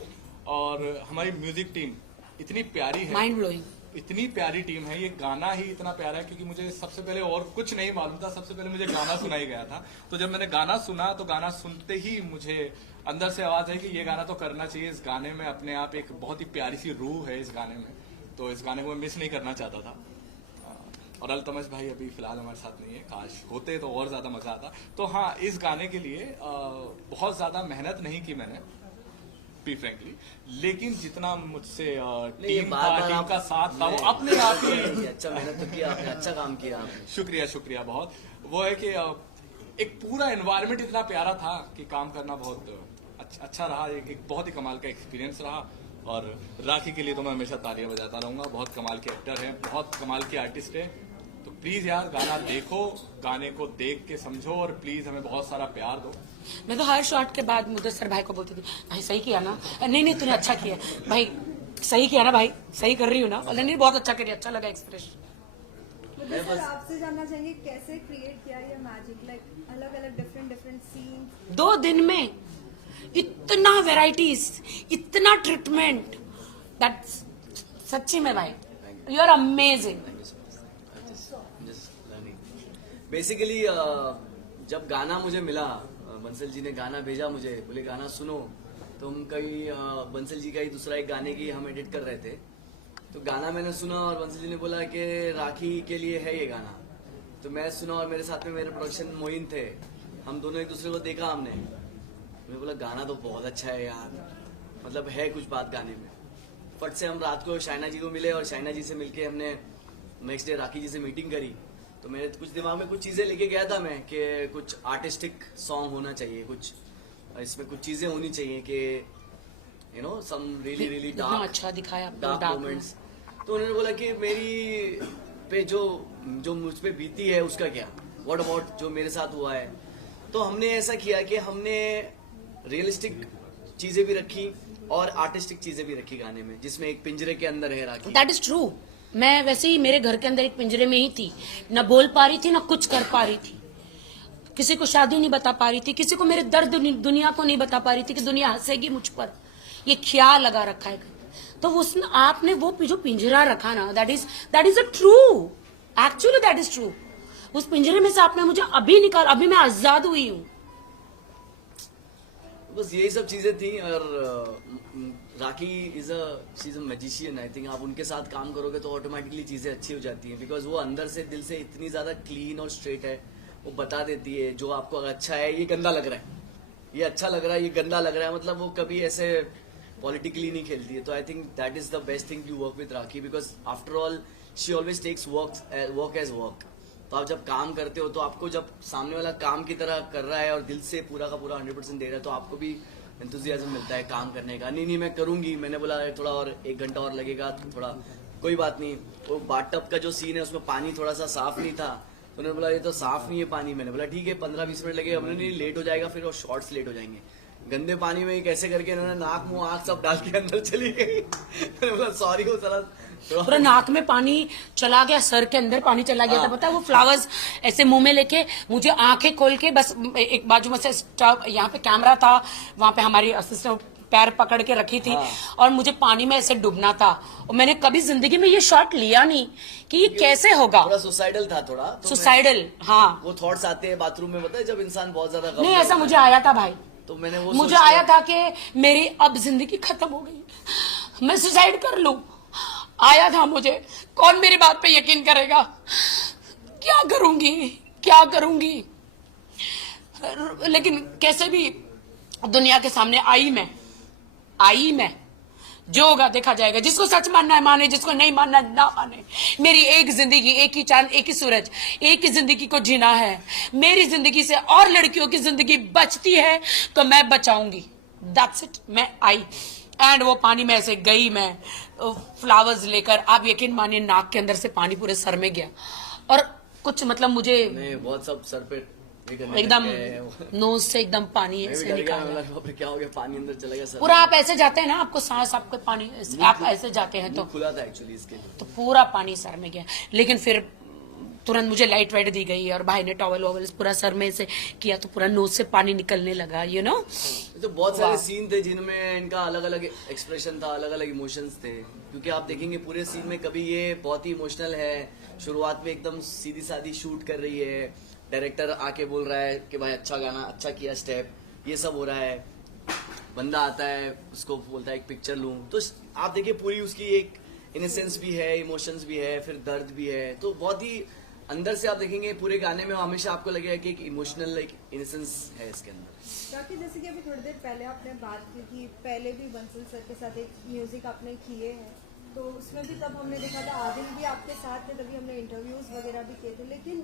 और हमारी म्यूजिक टीम इतनी प्यारी है, माइंड ब्लोइंग, इतनी प्यारी टीम है। ये गाना ही इतना प्यारा है क्योंकि मुझे सबसे पहले और कुछ नहीं मालूम था, सबसे पहले मुझे गाना सुनाई गया था। तो जब मैंने गाना सुना तो गाना सुनते ही मुझे अंदर से आवाज है कि ये गाना तो करना चाहिए। इस गाने में अपने आप एक बहुत ही प्यारी सी रूह है इस गाने में, तो इस गाने को मैं मिस नहीं करना चाहता था। और अल्तमश भाई अभी फिलहाल हमारे साथ नहीं है, काश होते तो और ज्यादा मजा आता। तो हाँ, इस गाने के लिए बहुत ज्यादा मेहनत नहीं की मैंने, बी फ्रेंकली, लेकिन जितना मुझसे टीम का साथ था वो अपने आप ही अच्छा मेहनत तो किया आपने, अच्छा काम किया आपने। शुक्रिया बहुत। वो है कि एक पूरा एनवायरनमेंट इतना प्यारा था कि काम करना बहुत अच्छा रहा। एक बहुत ही कमाल का एक्सपीरियंस रहा। और राखी के लिए तो मैं हमेशा तालियां बजाता रहूंगा। बहुत कमाल के एक्टर हैं, बहुत कमाल के आर्टिस्ट हैं। तो प्लीज यार गाना देखो, गाने को देख के समझो और प्लीज हमें बहुत सारा प्यार दो। मैं तो हर शॉट के बाद मुदस्सर भाई को बोलती थी, भाई सही किया ना, नहीं तूने अच्छा किया भाई, सही किया ना भाई, सही कर रही हूँ ना, नहीं बहुत अच्छा करिए, अच्छा लगा एक्सप्रेशन। सर आपसे जानना चाहेंगे कैसे क्रिएट किया ये मैजिक, लाइक अलग अलग डिफरेंट सीन 2 दिन में इतना वेराइटीज, इतना ट्रीटमेंट, दैट सच्ची में भाई यू आर अमेजिंग। बेसिकली जब गाना मुझे मिला, बंसल जी ने गाना भेजा मुझे, बोले गाना सुनो, तो हम कहीं बंसल जी का ही दूसरा एक गाने की हम एडिट कर रहे थे। तो गाना मैंने सुना और बंसल जी ने बोला कि राखी के लिए है ये गाना। तो मैं सुना और मेरे साथ में मेरे प्रोडक्शन मोइन थे, हम दोनों एक दूसरे को देखा हमने। मैं बोला गाना तो बहुत अच्छा है यार, मतलब है कुछ बात गाने में। फट से हम रात को शाइना जी को मिले और शाइना जी से मिलके हमने नेक्स्ट डे राखी जी से मीटिंग करी। तो मेरे कुछ दिमाग में कुछ चीजें लेके गया था मैं कि कुछ आर्टिस्टिक सॉन्ग होना चाहिए, कुछ इसमें कुछ चीजें होनी चाहिए कि you know some really dark, अच्छा दिखाया डार्क मोमेंट्स। तो उन्होंने बोला कि मेरी पे जो मुझ पे बीती है उसका क्या, व्हाट अबाउट जो मेरे साथ हुआ है। तो हमने ऐसा किया कि हमने रियलिस्टिक चीजें भी रखी और आर्टिस्टिक चीजें भी रखी गाने में, जिसमें एक पिंजरे के अंदर है राखी। That is true. मैं वैसे ही मेरे घर के अंदर एक पिंजरे में ही थी, न बोल पा रही थी न कुछ कर पा रही थी, किसी को शादी नहीं बता पा रही थी, किसी को मेरे दर्द दुनिया को नहीं बता पा रही थी कि दुनिया हंसेगी मुझ पर, ये ख्याल लगा रखा है। तो उसने आपने वो जो पिंजरा रखा ना, that is a true, actually that is true. उस पिंजरे में से आपने मुझे अभी निकाल, अभी मैं आजाद हुई हूँ। बस यही सब चीजें थी। और Rakhi is a magician. I think आप उनके साथ काम करोगे तो ऑटोमेटिकली चीजें अच्छी हो जाती हैं, बिकॉज वो अंदर से दिल से इतनी ज्यादा क्लीन और स्ट्रेट है। वो बता देती है जो आपको अगर अच्छा है, ये गंदा लग रहा है, ये अच्छा लग रहा है, ये गंदा लग रहा है, मतलब वो कभी ऐसे पॉलिटिकली नहीं खेलती है। तो I think that is the best thing to work with Rakhi, because after all she always takes work as work. तो आप जब काम करते हो तो आपको जब सामने वाला काम की तरह कर रहा है और दिल से पूरा का पूरा 100% दे रहा है, तो आपको भी एंथुजियाज्म मिलता है काम करने का। नहीं मैं करूंगी, मैंने बोला थोड़ा और 1 घंटा और लगेगा, थोड़ा कोई बात नहीं। वो बाथटब का जो सीन है उसमें पानी थोड़ा सा साफ नहीं था, तो उन्होंने बोला ये तो साफ नहीं है पानी। मैंने बोला ठीक है 15-20 मिनट लगेगा। हमने नहीं, लेट हो जाएगा फिर और शॉर्ट्स लेट हो जाएंगे। गंदे पानी में कैसे करके इन्होंने नाक मुंह आँख सब डाल के अंदर चली गई। मैंने बोला सॉरी, वो सारा पूरा नाक में पानी चला गया, सर के अंदर पानी चला गया था। पता है वो फ्लावर्स ऐसे मुंह में लेके मुझे आंखें खोल के, बस एक बाजू में से यहाँ पे कैमरा था, वहां पे हमारी असिस्टेंट पैर पकड़ के रखी थी और मुझे पानी में ऐसे डूबना था। और मैंने कभी जिंदगी में ये शॉट लिया नहीं कि ये कैसे होगा। थोड़ा सुसाइडल था, थोड़ा सुसाइडल। हाँ, वो थॉट्स आते हैं बाथरूम में, पता है जब इंसान बहुत ज्यादा नहीं, ऐसा मुझे आया था भाई। तो मैंने वो मुझे आया था कि मेरी अब जिंदगी खत्म हो गई, मैं सुसाइड कर लूं। आया था मुझे, कौन मेरी बात पे यकीन करेगा? क्या करूंगी? लेकिन कैसे भी दुनिया के सामने आई मैं। जो होगा देखा जाएगा, जिसको सच मानना है माने, जिसको नहीं मानना ना माने। मेरी एक जिंदगी, एक ही चांद, एक ही सूरज, एक ही जिंदगी को जीना है। मेरी जिंदगी से और लड़कियों की जिंदगी बचती है तो मैं बचाऊंगी। That's it. मैं आई एंड वो पानी में ऐसे गई, मैं फ्लावर्स लेकर, आप यकीन मानिए नाक के अंदर से पानी पूरे सर में गया और कुछ मतलब मुझे नहीं, बहुत सब सर पे एकदम नोज से एकदम पानी ऐसे निकाला। क्या हो गया, पानी अंदर चला गया सर। पूरा आप ऐसे जाते हैं ना, आपको सांस, आपको पानी, आप ऐसे जाते हैं तो खुला था एक्चुअली इसके लिए, तो पूरा पानी सर में गया। लेकिन फिर तुरंत मुझे लाइट वाइट दी गई और भाई ने टॉवल वॉवल पूरा सर में से किया तो पूरा नोज से पानी निकलने लगा, यू नो। तो बहुत सारे सीन थे जिनमें इनका अलग अलग एक्सप्रेशन था, अलग अलग इमोशंस थे, क्योंकि आप देखेंगे पूरे सीन में कभी ये बहुत ही इमोशनल है, शुरुआत में एकदम सीधी सादी शूट कर रही है, डायरेक्टर आके बोल रहा है कि भाई अच्छा गाना, अच्छा किया स्टेप, ये सब हो रहा है, बंदा आता है उसको बोलता है एक पिक्चर लूं, तो आप देखिए पूरी उसकी एक इनोसेंस भी है, इमोशंस भी है, फिर दर्द भी है, तो बहुत ही अंदर से आप देखेंगे पूरे गाने में हमेशा आपको लगेगा कि एक इमोशनल एक इनोसेंस है इसके अंदर। ताकि जैसे कि अभी थोड़ी देर पहले आपने बात की कि पहले भी बंसल सर के साथ एक म्यूजिक आपने किए हैं, तो उसमें भी तब हमने देखा था आदिल भी आपके साथ थे, तभी हमने इंटरव्यूज वगैरह भी किए थे। लेकिन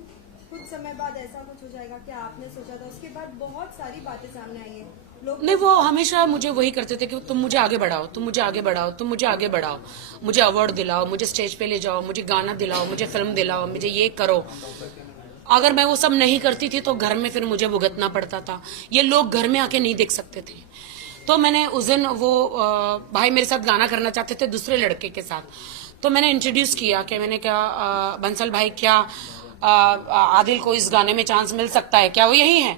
कुछ समय बाद ऐसा कुछ हो जाएगा कि आपने सोचा था, उसके बाद बहुत सारी बातें सामने आई है, लोग नहीं, वो हमेशा मुझे वही करते थे कि तुम मुझे आगे बढ़ाओ, तुम मुझे आगे बढ़ाओ, तुम मुझे आगे बढ़ाओ, मुझे अवार्ड दिलाओ, मुझे स्टेज पे ले जाओ, मुझे गाना दिलाओ, मुझे फिल्म दिलाओ, मुझे ये करो। अगर मैं वो सब नहीं करती थी तो घर में फिर मुझे भुगतना पड़ता था, ये लोग घर में आके नहीं देख सकते थे। तो मैंने उस दिन वो भाई मेरे साथ गाना करना चाहते थे दूसरे लड़के के साथ, तो मैंने इंट्रोड्यूस किया कि मैंने क्या बंसल भाई क्या आदिल को इस गाने में चांस मिल सकता है क्या, वो यही है।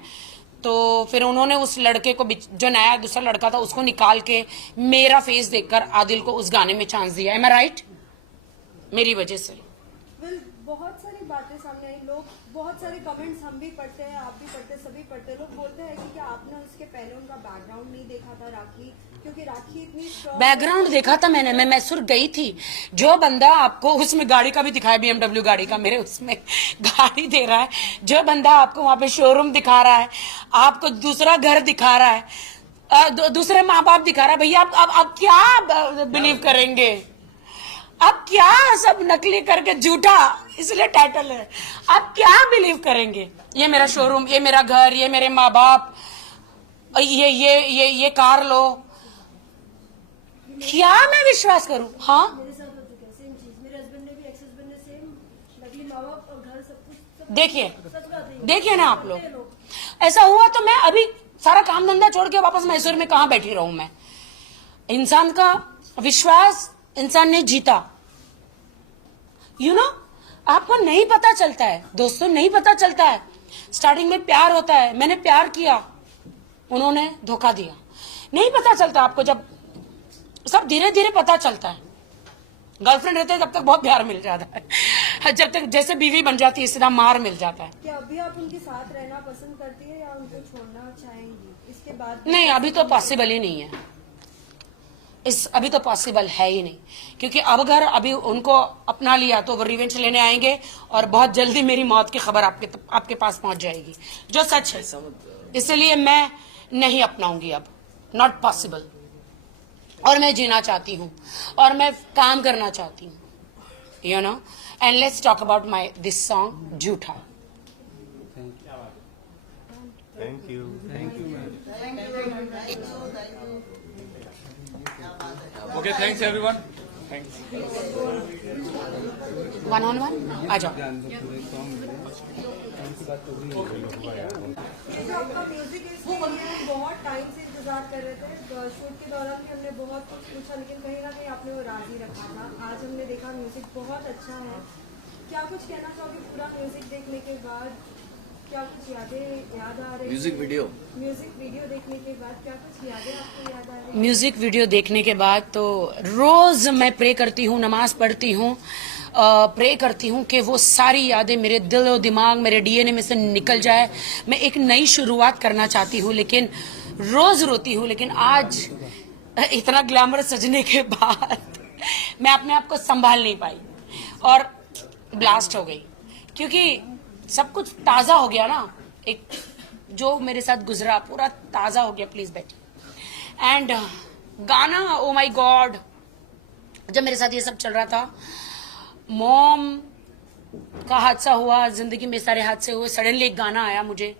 तो फिर उन्होंने उस लड़के को, जो नया दूसरा लड़का था, उसको निकाल के मेरा फेस देखकर आदिल को उस गाने में चांस दिया। एम आई राइट? मेरी वजह से बहुत सारी बातें सामने आई, लोग बहुत सारे कमेंट्स हम भी पढ़ते हैं, आप भी पढ़ते हैं, सभी पढ़ते हैं। लोग बोलते हैं कि क्या आपने उसके पहले उनका बैकग्राउंड नहीं देखा था राखी, क्योंकि राखी इतनी स्ट्रॉन्ग। बैकग्राउंड देखा था मैंने, मैं मैसूर गई थी। जो बंदा आपको उसमें गाड़ी का भी दिखाया, BMW गाड़ी का मेरे उसमें गाड़ी दे रहा है, जो बंदा आपको वहां पे शोरूम दिखा रहा है, आपको दूसरा घर दिखा रहा है, दूसरे माँ बाप दिखा रहा है, भैया आप क्या बिलीव करेंगे? अब क्या सब नकली करके झूठा, इसलिए टाइटल है, आप क्या बिलीव करेंगे? ये मेरा शोरूम, ये मेरा घर, ये मेरे माँ बाप, ये कार लो, क्या मैं विश्वास करूं? हाँ, मेरे साथ हो चुका है सेम चीज, मेरे हस्बैंड ने भी, एक्स हस्बैंड ने सेम नकली माँ बाप और घर सब कुछ। देखिए ना आप लोग, ऐसा हुआ तो मैं अभी सारा काम धंधा छोड़ के वापस मैसूर में कहां बैठी रहूं मैं? इंसान का विश्वास इंसान ने जीता, यू नो। आपको नहीं पता चलता है दोस्तों, नहीं पता चलता है। स्टार्टिंग में प्यार होता है, मैंने प्यार किया, उन्होंने धोखा दिया, नहीं पता चलता आपको, जब सब धीरे धीरे पता चलता है। गर्लफ्रेंड रहते तब तक बहुत प्यार मिल जाता है, जब तक जैसे बीवी बन जाती है सीधा मार मिल जाता है। क्या अभी आप उनके साथ रहना पसंद करती है या उनको छोड़ना चाहेंगी इसके बाद? नहीं, अभी तो पॉसिबल ही नहीं है, अभी तो पॉसिबल है ही नहीं, क्योंकि अब अगर अभी उनको अपना लिया तो वो रिवेंज लेने आएंगे और बहुत जल्दी मेरी मौत की खबर आपके पास पहुंच जाएगी, जो सच है। इसलिए मैं नहीं अपनाऊंगी अब, नॉट पॉसिबल। और मैं जीना चाहती हूँ और मैं काम करना चाहती हूँ, you know. And let's talk about my this song Jhootha. Thank you. Okay, thanks everyone. Thanks. 1-on-1 आ जाओ। जो आपका म्यूजिक है इसके लिए हम बहुत टाइम से इंतजार कर रहे थे। शूट के दौरान भी हमने बहुत कुछ पूछा, लेकिन कहीं ना कहीं आपने वो राजी रखा था। आज हमने देखा म्यूजिक बहुत अच्छा है। क्या कुछ कहना चाहोगे पूरा म्यूजिक देखने के बाद? क्या कुछ यादें याद आ रही? म्यूजिक वीडियो देखने के बाद क्या कुछ यादें आपको याद आ रही? म्यूजिक वीडियो देखने के बाद तो रोज मैं प्रे करती हूँ, नमाज पढ़ती हूँ, प्रे करती हूँ कि वो सारी यादें मेरे दिल और दिमाग, मेरे DNA में से निकल जाए। मैं एक नई शुरुआत करना चाहती हूँ, लेकिन रोज रोती हूँ। लेकिन आज इतना ग्लैमर सजने के बाद मैं अपने आप को संभाल नहीं पाई और ब्लास्ट हो गई, क्योंकि सब कुछ ताजा हो गया ना। एक जो मेरे साथ गुजरा पूरा ताजा हो गया। प्लीज बैठिए। एंड गाना, ओ माय गॉड, जब मेरे साथ ये सब चल रहा था, मॉम का हादसा हुआ, जिंदगी में सारे हादसे हुए, सडनली एक गाना आया मुझे,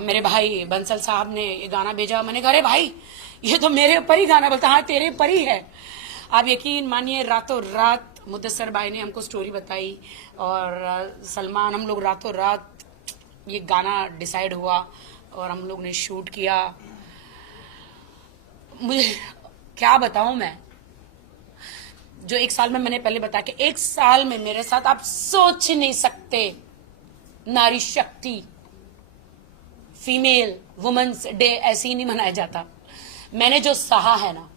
मेरे भाई बंसल साहब ने ये गाना भेजा। मैंने कहा अरे भाई ये तो मेरे ऊपर ही गाना, बोलता हाँ तेरे ऊपर ही है। आप यकीन मानिए रातों रात मुदस्सर भाई ने हमको स्टोरी बताई और सलमान, हम लोग रातों रात ये गाना डिसाइड हुआ और हम लोग ने शूट किया। मुझे क्या बताऊं मैं, जो 1 साल में मैंने पहले बताया कि 1 साल में मेरे साथ आप सोच नहीं सकते, नारी शक्ति, फीमेल वुमेन्स डे ऐसे ही नहीं मनाया जाता। मैंने जो सहा है ना,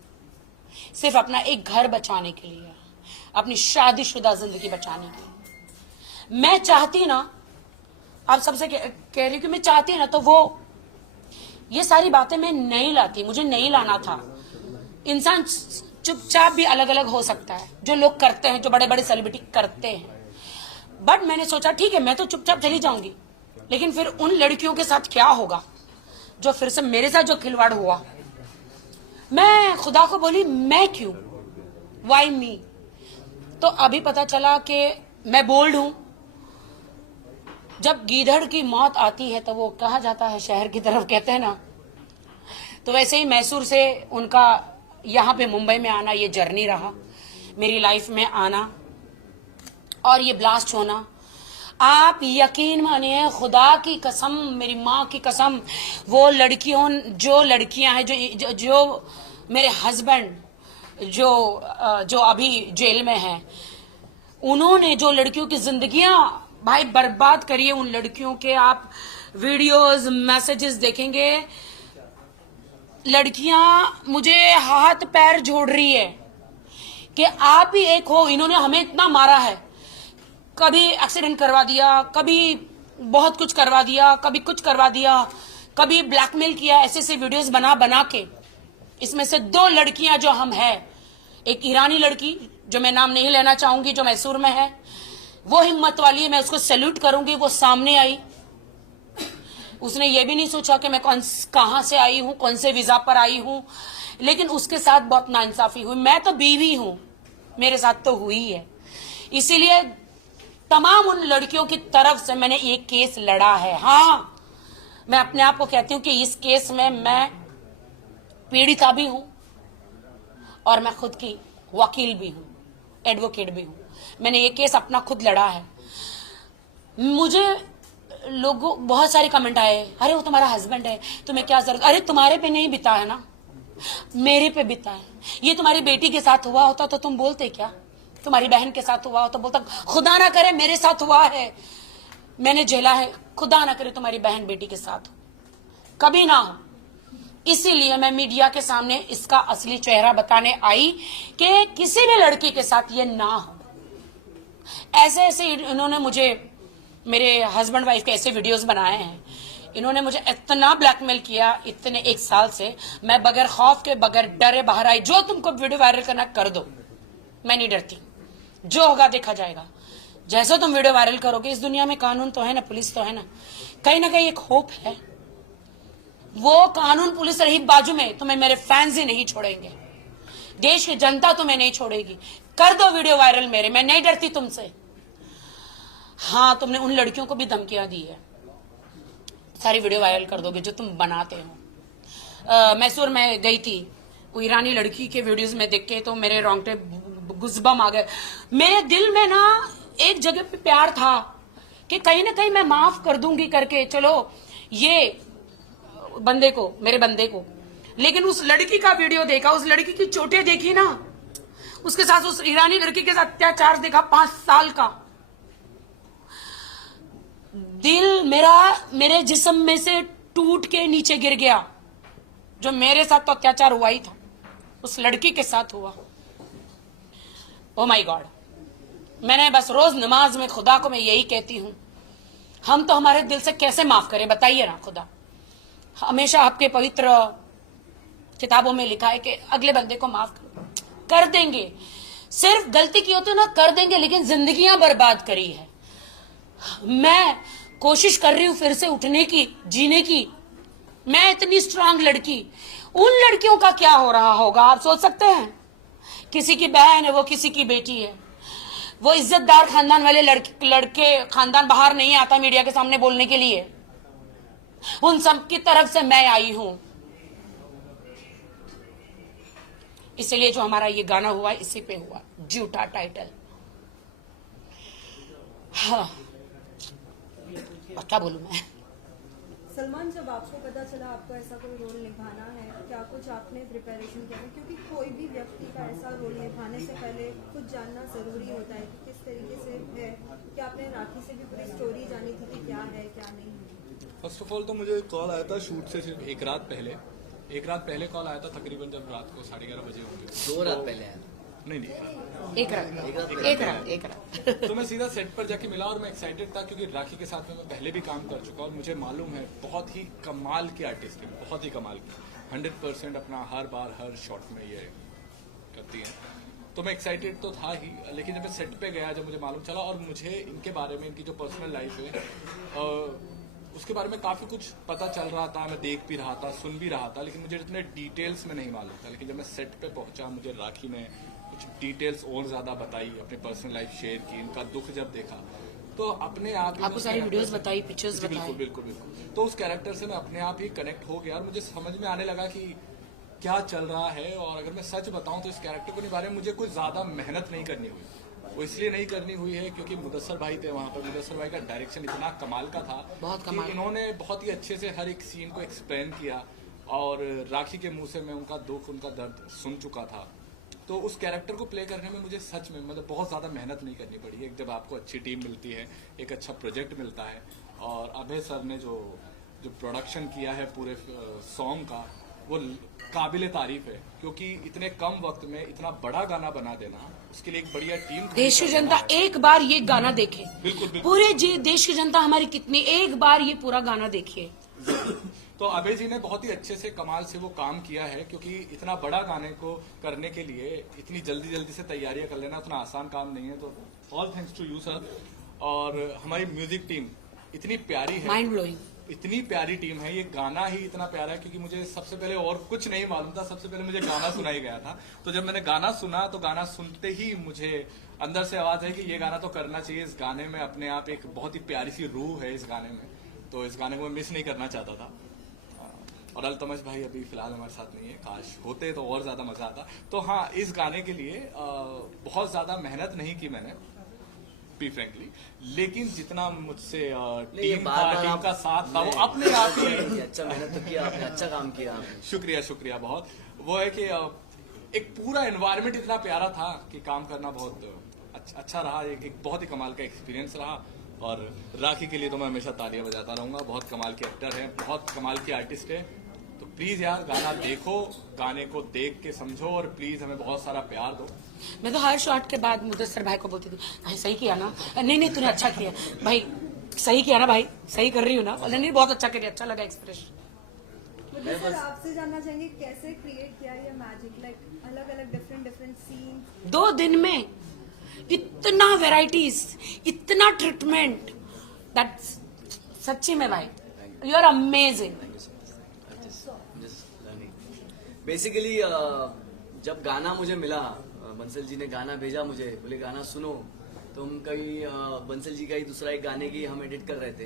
सिर्फ अपना एक घर बचाने के लिए, अपनी शादीशुदा जिंदगी बचाने के लिए। मैं चाहती ना, आप सबसे कह रही हूँ कि मैं चाहती ना, तो वो ये सारी बातें मैं नहीं लाती, मुझे नहीं लाना था। इंसान चुपचाप भी अलग अलग हो सकता है, जो लोग करते हैं, जो बड़े बड़े सेलिब्रिटी करते हैं। बट मैंने सोचा ठीक है, मैं तो चुपचाप चली जाऊंगी, लेकिन फिर उन लड़कियों के साथ क्या होगा जो फिर से मेरे साथ जो खिलवाड़ हुआ। मैं खुदा को बोली, मैं क्यों, वाई मी। तो अभी पता चला कि मैं बोल्ड हूं। जब गीदड़ की मौत आती है तो वो कहा जाता है शहर की तरफ, कहते हैं ना। तो वैसे ही मैसूर से उनका यहाँ पे मुंबई में आना, ये जर्नी रहा मेरी लाइफ में आना और ये ब्लास्ट होना। आप यकीन मानिए, खुदा की कसम, मेरी माँ की कसम, वो लड़कियां हैं जो मेरे हस्बैंड जो अभी जेल में हैं, उन्होंने जो लड़कियों की जिंदगियां भाई बर्बाद करी है, उन लड़कियों के आप वीडियोस, मैसेजेस देखेंगे। लड़कियां मुझे हाथ पैर जोड़ रही है कि आप भी एक हो, इन्होंने हमें इतना मारा है, कभी एक्सीडेंट करवा दिया, कभी बहुत कुछ करवा दिया, कभी कुछ करवा दिया, कभी ब्लैकमेल किया, ऐसे ऐसे वीडियोस बना के। इसमें से 2 लड़कियां जो हम है, एक ईरानी लड़की जो मैं नाम नहीं लेना चाहूंगी, जो मैसूर में है, वो हिम्मत वाली है, मैं उसको सैल्यूट करूंगी। वो सामने आई, उसने ये भी नहीं सोचा कि मैं कहां से आई हूं, कौन से वीजा पर आई हूं, लेकिन उसके साथ बहुत नाइंसाफी हुई। मैं तो बीवी हूं, मेरे साथ तो हुई है। इसीलिए तमाम उन लड़कियों की तरफ से मैंने एक केस लड़ा है। हाँ, मैं अपने आप को कहती हूँ कि इस केस में मैं पीड़िता भी हूं और मैं खुद की वकील भी हूं, एडवोकेट भी हूं। मैंने ये केस अपना खुद लड़ा है। मुझे लोगों बहुत सारे कमेंट आए, अरे वो तुम्हारा हस्बैंड है, तुम्हें क्या जरूरत। अरे तुम्हारे पे नहीं बिता है ना, मेरे पे बिता है। ये तुम्हारी बेटी के साथ हुआ होता तो तुम बोलते क्या, तुम्हारी बहन के साथ हुआ हो तो बोलता खुदा ना करे मेरे साथ हुआ है, मैंने झेला है, खुदा ना करे तुम्हारी बहन बेटी के साथ हो, कभी ना हो। इसीलिए मैं मीडिया के सामने इसका असली चेहरा बताने आई कि किसी भी लड़की के साथ ये ना हो। ऐसे ऐसे इन्होंने मुझे, मेरे हस्बैंड वाइफ के ऐसे वीडियोस बनाए हैं, इन्होंने मुझे इतना ब्लैकमेल किया इतने 1 साल से। मैं बगैर खौफ के, बगैर डरे बाहर आई। जो तुमको वीडियो वायरल करना कर दो, मैं नहीं डरती, जो होगा देखा जाएगा। जैसे तुम वीडियो वायरल करोगे, इस दुनिया में कानून तो है ना, पुलिस तो है ना कहीं एक होप है। वो कानून पुलिस रही बाजू में, तुम्हें मेरे फैंस ही नहीं छोड़ेंगे, देश की जनता तुम्हें नहीं छोड़ेगी। कर दो वीडियो वायरल मेरे, मैं नहीं डरती तुमसे। हाँ, तुमने उन लड़कियों को भी धमकियां दी है, सारी वीडियो वायरल कर दोगे जो तुम बनाते हो। मैसूर में गई थी, वो ईरानी लड़की के वीडियोस में देख के तो मेरे रोंगटे गुज़बम आ गए। मेरे दिल में ना एक जगह पे प्यार था कि कहीं ना कहीं मैं माफ कर दूंगी करके, चलो ये बंदे को, मेरे बंदे को। लेकिन उस लड़की का वीडियो देखा, उस लड़की की चोटें देखी ना, उसके साथ उस ईरानी लड़की के साथ अत्याचार देखा 5 साल का, दिल मेरे जिस्म में से टूट के नीचे गिर गया। जो मेरे साथ तो अत्याचार हुआ ही था, उस लड़की के साथ हुआ। ओ माय गॉड, मैंने बस रोज नमाज में खुदा को मैं यही कहती हूं, हम तो हमारे दिल से कैसे माफ करें, बताइए ना खुदा। हमेशा आपके पवित्र किताबों में लिखा है कि अगले बंदे को माफ कर देंगे, सिर्फ गलती की हो तो ना कर देंगे, लेकिन जिंदगियां बर्बाद करी है। मैं कोशिश कर रही हूं फिर से उठने की, जीने की। मैं इतनी स्ट्रांग लड़की, उन लड़कियों का क्या हो रहा होगा आप सोच सकते हैं। किसी की बहन है, वो किसी की बेटी है, वो इज्जतदार खानदान वाले लड़के खानदान बाहर नहीं आता मीडिया के सामने बोलने के लिए। उन सब की तरफ से मैं आई हूं। इसलिए जो हमारा ये गाना हुआ इसी पे हुआ, झूठा टाइटल। हाँ, क्या बोलूं मैं। सलमान, जब आपको पता चला आपको ऐसा कोई रोल निभाना है, क्या कुछ आपने प्रिपरेशन किया है? क्योंकि कोई भी व्यक्ति का ऐसा रोल निभाने से पहले कुछ जानना ज़रूरी होता है कि किस तरीके से है। क्या आपने राखी से भी पूरी स्टोरी जानी थी कि क्या है क्या नहीं? फर्स्ट ऑफ ऑल तो मुझे कॉल आया था शूट से सिर्फ एक रात पहले कॉल आया था, तकरीबन जब रात को 11:30 बजे होंगे। 2 रात पहले आया। नहीं एक रात तो मैं सीधा सेट पर जाके मिला और मैं एक्साइटेड था क्योंकि राखी के साथ में मैं पहले भी काम कर चुका और मुझे मालूम है बहुत ही कमाल की आर्टिस्ट है, बहुत ही कमाल की, 100% अपना हर बार हर शॉट में ये करती है। तो मैं एक्साइटेड तो था ही, लेकिन जब मैं सेट पे गया, जब मुझे मालूम चला और मुझे इनके बारे में, इनकी जो पर्सनल लाइफ है उसके बारे में काफ़ी कुछ पता चल रहा था, मैं देख भी रहा था, सुन भी रहा था, लेकिन मुझे इतने डिटेल्स में नहीं मालूम था। लेकिन जब मैं सेट पे पहुंचा, मुझे राखी ने कुछ डिटेल्स और ज़्यादा बताई, अपनी पर्सनल लाइफ शेयर की, इनका दुख जब देखा तो अपने आप ही आपको सारी वीडियोस बताई, पिक्चर्स बताई। बिल्कुल बिल्कुल बिल्कुल। तो उस कैरेक्टर से मैं अपने आप ही कनेक्ट हो गया और मुझे समझ में आने लगा कि क्या चल रहा है। और अगर मैं सच बताऊं तो इस कैरेक्टर को निभाने में मुझे कुछ ज़्यादा मेहनत नहीं करनी हुई। वो इसलिए नहीं करनी हुई है क्योंकि मुदस्सर भाई थे वहाँ पर। मुदस्सर भाई का डायरेक्शन इतना कमाल का था, बहुत कमाल। कि इन्होंने बहुत ही अच्छे से हर एक सीन को एक्सप्लेन किया और राखी के मुंह से मैं उनका दुख, उनका दर्द सुन चुका था। तो उस कैरेक्टर को प्ले करने में मुझे सच में मतलब बहुत ज़्यादा मेहनत नहीं करनी पड़ी। एक जब आपको अच्छी टीम मिलती है, एक अच्छा प्रोजेक्ट मिलता है, और अभय सर ने जो प्रोडक्शन किया है पूरे सॉन्ग का, वो काबिले तारीफ है क्योंकि इतने कम वक्त में इतना बड़ा गाना बना देना, उसके लिए एक बढ़िया टीम। देश की जनता एक बार ये गाना देखे, बिल्कुल पूरे देश की जनता हमारी कितनी, एक बार ये पूरा गाना देखिए। तो अभय जी ने बहुत ही अच्छे से कमाल से वो काम किया है क्योंकि इतना बड़ा गाने को करने के लिए इतनी जल्दी से तैयारियां कर लेना उतना आसान काम नहीं है। तो all thanks to you sir. और हमारी म्यूजिक टीम इतनी प्यारी है, माइंड ब्लोइंग, इतनी प्यारी टीम है। ये गाना ही इतना प्यारा है क्योंकि मुझे सबसे पहले और कुछ नहीं मालूम था, सबसे पहले मुझे गाना सुनाई गया था। तो जब मैंने गाना सुना तो गाना सुनते ही मुझे अंदर से आवाज आई कि ये गाना तो करना चाहिए। इस गाने में अपने आप एक बहुत ही प्यारी सी रूह है इस गाने में, तो इस गाने को मैं मिस नहीं करना चाहता था। और अल्तमश भाई अभी फिलहाल हमारे साथ नहीं है, काश होते तो और ज्यादा मजा आता। तो हाँ, इस गाने के लिए बहुत ज्यादा मेहनत नहीं की मैंने, बी फ्रेंकली, लेकिन जितना मुझसे टीम का साथ था वो अपने आप ही अच्छा मेहनत तो किया आपने, अच्छा काम किया आपने। शुक्रिया बहुत। वो है कि एक पूरा एनवायरनमेंट इतना प्यारा था कि काम करना बहुत अच्छा रहा, एक बहुत ही कमाल का एक्सपीरियंस रहा। और राखी के लिए तो मैं हमेशा तालियां बजाता रहूंगा, बहुत कमाल के एक्टर है, बहुत कमाल की आर्टिस्ट है। तो प्लीज यार गाना देखो, गाने को देख के समझो और प्लीज हमें बहुत सारा प्यार दो। मैं तो हर शॉट के बाद मुदस्सर भाई को बोलती थी, भाई सही किया ना, नहीं तूने अच्छा किया भाई, सही किया ना भाई, सही कर रही हूँ ना, नहीं बहुत अच्छा करिए, अच्छा लगा एक्सप्रेशन। मुझे सर आपसे जानना चाहेंगे कैसे क्रिएट किया ये मैजिक, लाइक अलग अलग डिफरेंट सीन 2 दिन में, इतना वेराइटीज, इतना ट्रीटमेंट, दैट सच्ची में भाई यू आर अमेजिंग। बेसिकली जब गाना मुझे मिला, बंसल जी ने गाना भेजा मुझे, बोले गाना सुनो, तो हम कहीं बंसल जी का ही दूसरा एक गाने की हम एडिट कर रहे थे,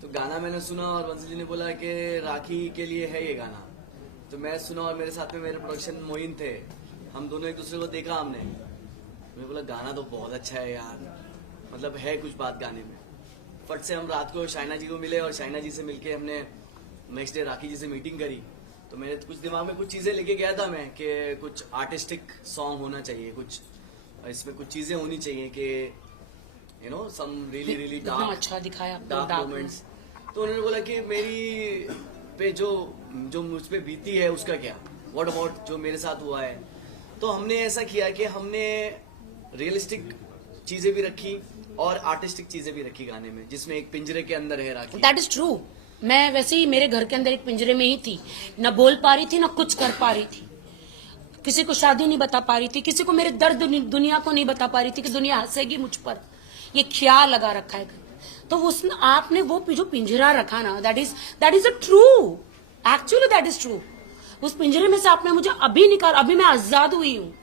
तो गाना मैंने सुना और बंसल जी ने बोला कि राखी के लिए है ये गाना। तो मैं सुना और मेरे साथ में मेरे प्रोडक्शन मोइन थे, हम दोनों एक दूसरे को देखा हमने, मैंने बोला गाना तो बहुत अच्छा है यार, मतलब है कुछ बात गाने में। फट से हम रात को शाइना जी को मिले और शाइना जी से मिलके हमने नेक्स्ट डे राखी जी से मीटिंग करी। तो मेरे कुछ दिमाग में कुछ चीजें लेके गया था मैं कि कुछ आर्टिस्टिक सॉन्ग होना चाहिए, कुछ इसमें कुछ चीजें होनी चाहिए कि you know some really dark, अच्छा दिखाया, डार्क मोमेंट्स। तो उन्होंने बोला कि मेरी पे जो मुझ पे बीती है उसका क्या, व्हाट अबाउट जो मेरे साथ हुआ है। तो हमने ऐसा किया कि हमने रियलिस्टिक चीजें भी रखी और आर्टिस्टिक चीजें भी रखी गाने में, जिसमें एक पिंजरे के अंदर है राखी। That is true. मैं वैसे ही मेरे घर के अंदर एक पिंजरे में ही थी, न बोल पा रही थी, न कुछ कर पा रही थी, किसी को शादी नहीं बता पा रही थी, किसी को मेरे दर्द दुनिया को नहीं बता पा रही थी कि दुनिया हंसेगी मुझ पर, ये ख्याल लगा रखा है। तो उसने आपने वो जो पिंजरा रखा ना, that is a true, actually that is true. उस पिंजरे में से आपने मुझे अभी निकाल, अभी मैं आजाद हुई हूँ।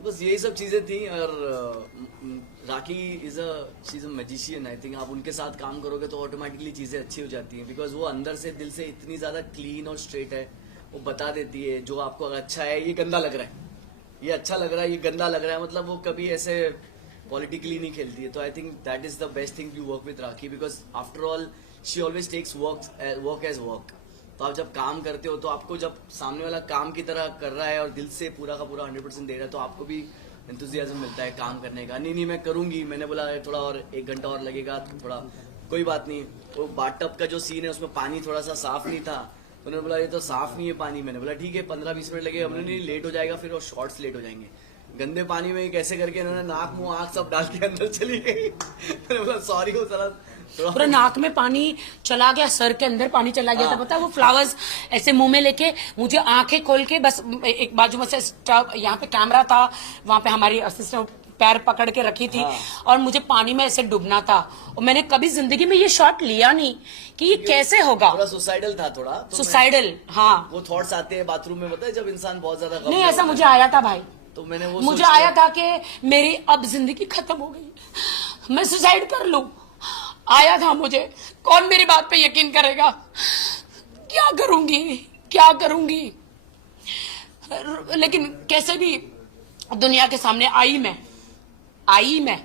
बस यही सब चीजें थी। और Rakhi is a magician. I think आप उनके साथ काम करोगे तो ऑटोमेटिकली चीजें अच्छी हो जाती हैं, बिकॉज वो अंदर से दिल से इतनी ज्यादा क्लीन और स्ट्रेट है। वो बता देती है जो आपको अच्छा है, ये गंदा लग रहा है, ये अच्छा लग रहा है, ये गंदा लग रहा है, मतलब वो कभी ऐसे पॉलिटिकली नहीं खेलती है। तो I think that is the best thing to work with Rakhi, because after all she always takes work as work. तो आप जब काम करते हो तो आपको जब सामने वाला काम की तरह कर रहा है और दिल से पूरा का पूरा 100% दे रहा है तो आपको भी एंथुजियाज्म मिलता है काम करने का। नहीं मैं करूंगी, मैंने बोला थोड़ा और 1 घंटा और लगेगा, थोड़ा कोई बात नहीं। वो बाथटब का जो सीन है उसमें पानी थोड़ा सा साफ नहीं था, तो उन्होंने बोला ये तो साफ नहीं है पानी। मैंने बोला ठीक है 15-20 मिनट लगेगा। हमने नहीं, लेट हो जाएगा फिर और शॉर्ट्स लेट हो जाएंगे। गंदे पानी में कैसे करके इन्होंने नाक मुंह आँख सब डाल के अंदर चली गई। मैंने बोला सॉरी हो सारा पूरा नाक में पानी चला गया, सर के अंदर पानी चला गया था। पता है वो फ्लावर्स ऐसे मुंह में लेके मुझे आंखें खोल के बस एक बाजू में से यहाँ पे कैमरा था, वहां पे हमारी असिस्टेंट पैर पकड़ के रखी थी और मुझे पानी में ऐसे डूबना था। और मैंने कभी जिंदगी में ये शॉट लिया नहीं कि ये कैसे होगा। थोड़ा सुसाइडल था, थोड़ा तो सुसाइडल। हाँ वो थॉट्स आते हैं बाथरूम में, पता है जब इंसान बहुत ज्यादा नहीं, ऐसा मुझे आया था भाई। तो मैंने वो मुझे आया था कि मेरी अब जिंदगी खत्म हो गई, मैं सुसाइड कर लूं। आया था मुझे, कौन मेरी बात पे यकीन करेगा। क्या करूंगी। लेकिन कैसे भी दुनिया के सामने आई मैं।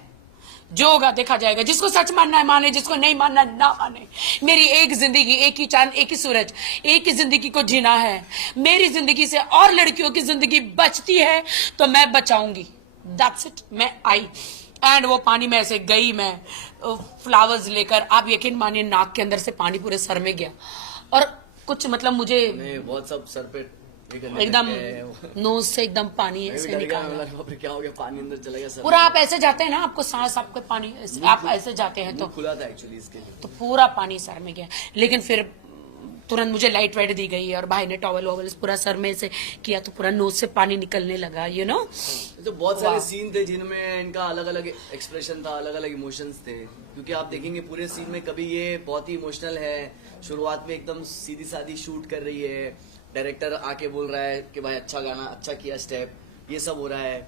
जो होगा देखा जाएगा। जिसको सच मानना है माने, जिसको नहीं मानना है ना माने। मेरी एक जिंदगी, एक ही चांद, एक ही सूरज, एक ही जिंदगी को जीना है। मेरी जिंदगी से और लड़कियों की जिंदगी बचती है तो मैं बचाऊंगी। That's it. मैं आई एंड वो पानी में ऐसे गई, मैं फ्लावर्स लेकर, आप यकीन मानिए नाक के अंदर से पानी पूरे सर में गया और कुछ मतलब मुझे बहुत सब सर पे एकदम नोज से एकदम पानी ऐसे निकाला। क्या हो गया, पानी अंदर चला गया सर पूरा आप ऐसे जाते हैं ना, आपको सांस, आपको पानी आप ऐसे जाते हैं तो खुला था एक्चुअली इसके लिए, तो पूरा पानी सर में गया। लेकिन फिर तुरंत मुझे लाइट वाइट दी गई और भाई ने टॉवल वॉवल पूरा सर में से किया तो पूरा नोज से पानी निकलने लगा। यू नो तो बहुत सारे सीन थे जिनमें इनका अलग अलग एक्सप्रेशन था, अलग अलग इमोशंस थे। क्योंकि आप देखेंगे पूरे सीन में कभी ये बहुत ही इमोशनल है, शुरुआत में एकदम सीधी सादी शूट कर रही है, डायरेक्टर आके बोल रहा है कि भाई अच्छा गाना, अच्छा किया स्टेप, ये सब हो रहा है।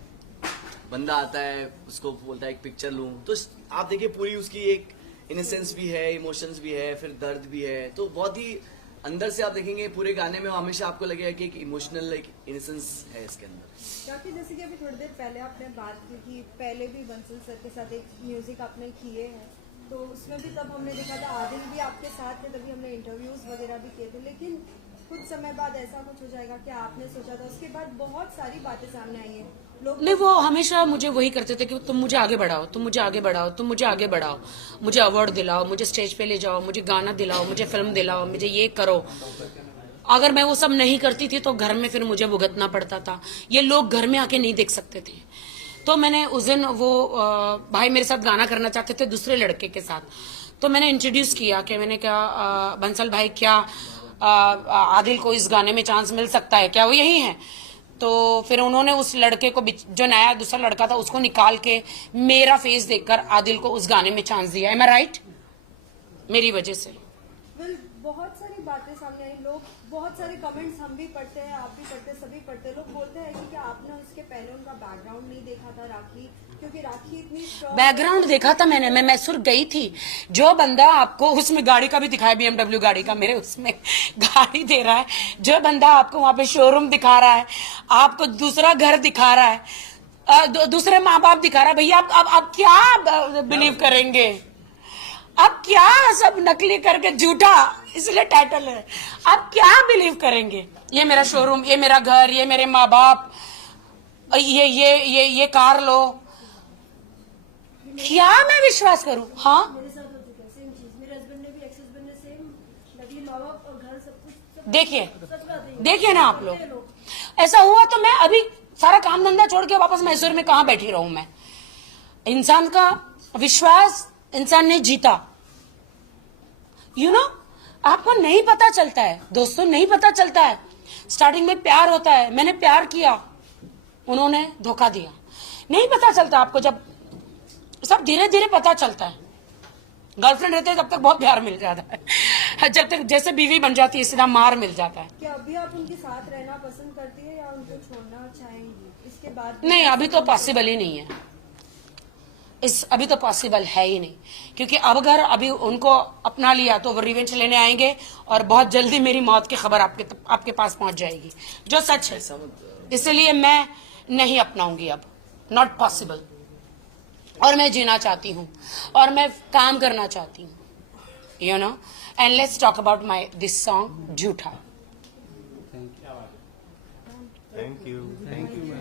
बंदा आता है उसको बोलता है एक पिक्चर लूं, तो आप देखिए पूरी उसकी एक इनोसेंस भी है, इमोशंस भी है, फिर दर्द भी है। तो बहुत ही अंदर से आप देखेंगे पूरे गाने में हमेशा आपको लगेगा कि एक इमोशनल एक इनोसेंस है इसके अंदर। क्योंकि जैसे कि अभी थोड़ी देर पहले आपने बात की कि पहले भी बंसल सर के साथ एक म्यूजिक आपने किए हैं, तो उसमें भी तब हमने देखा था आदिल भी आपके साथ थे, तभी हमने इंटरव्यूज वगैरह भी किए थे। लेकिन कुछ समय बाद ऐसा कुछ हो जाएगा कि आपने सोचा था, उसके बाद बहुत सारी बातें सामने आई है। लोग नहीं, वो हमेशा मुझे वही करते थे कि तुम मुझे आगे बढ़ाओ, तुम मुझे आगे बढ़ाओ, तुम मुझे आगे बढ़ाओ, मुझे अवार्ड दिलाओ, मुझे स्टेज पे ले जाओ, मुझे गाना दिलाओ, मुझे फिल्म दिलाओ, मुझे ये करो। अगर मैं वो सब नहीं करती थी तो घर में फिर मुझे भुगतना पड़ता था। ये लोग घर में आके नहीं देख सकते थे। तो मैंने उस दिन वो भाई मेरे साथ गाना करना चाहते थे दूसरे लड़के के साथ, तो मैंने इंट्रोड्यूस किया कि मैंने कहा बंसल भाई क्या आदिल को इस गाने में चांस मिल सकता है क्या, वो यही है। तो फिर उन्होंने उस लड़के को, जो नया दूसरा लड़का था, उसको निकाल के मेरा फेस देखकर आदिल को उस गाने में चांस दिया। एम आई राइट? मेरी वजह से बहुत सारी बातें सामने आई। लोग बहुत सारे कमेंट्स हम भी पढ़ते हैं, आप भी पढ़ते हैं, सभी पढ़ते हैं। लोग बोलते हैं कि क्या आपने उसके पहले उनका बैकग्राउंड नहीं देखा था राखी, क्योंकि राखी इतनी स्ट्रॉन्ग। बैकग्राउंड देखा था मैंने, मैं मैसूर गई थी। जो बंदा आपको उसमें गाड़ी का भी दिखाया, BMW गाड़ी का मेरे उसमें गाड़ी दे रहा है, जो बंदा आपको वहां पे शोरूम दिखा रहा है, आपको दूसरा घर दिखा रहा है, दूसरे माँ बाप दिखा रहा है, भैया आप क्या बिलीव करेंगे? अब क्या सब नकली करके झूठा, इसलिए टाइटल है, आप क्या बिलीव करेंगे? ये मेरा शोरूम, ये मेरा घर, ये मेरे माँ बाप, ये कार लो, क्या मैं विश्वास करूं? हाँ मेरे साथ हो चुका है सेम चीज। मेरे हस्बैंड ने भी, एक्स हस्बैंड ने सेम, नकली माँ बाप और घर सब कुछ। देखिए ना आप लोग, ऐसा हुआ तो मैं अभी सारा काम धंधा छोड़ के वापस मैसूर में कहाँ बैठी रहूं मैं? इंसान का विश्वास इंसान ने जीता। यू नो आपको नहीं पता चलता है दोस्तों, नहीं पता चलता है। स्टार्टिंग में प्यार होता है, मैंने प्यार किया, उन्होंने धोखा दिया। नहीं पता चलता आपको, जब सब धीरे धीरे पता चलता है। गर्लफ्रेंड रहते हैं तब तक बहुत प्यार मिल जाता है, जब तक जैसे बीवी बन जाती है सीधा मार मिल जाता है। क्या अभी आप उनके साथ रहना पसंद करती है या उनको छोड़ना चाहेंगी इसके बाद? नहीं, अभी तो पॉसिबल ही नहीं है। अभी तो पॉसिबल है ही नहीं, क्योंकि अब अगर अभी उनको अपना लिया तो वो रिवेंज लेने आएंगे और बहुत जल्दी मेरी मौत की खबर आपके पास पहुंच जाएगी, जो सच है। इसलिए मैं नहीं अपनाऊंगी अब, नॉट पॉसिबल। और मैं जीना चाहती हूँ और मैं काम करना चाहती हूँ, you no. And let's talk about this song, Jhootha. Thank you. Thank you.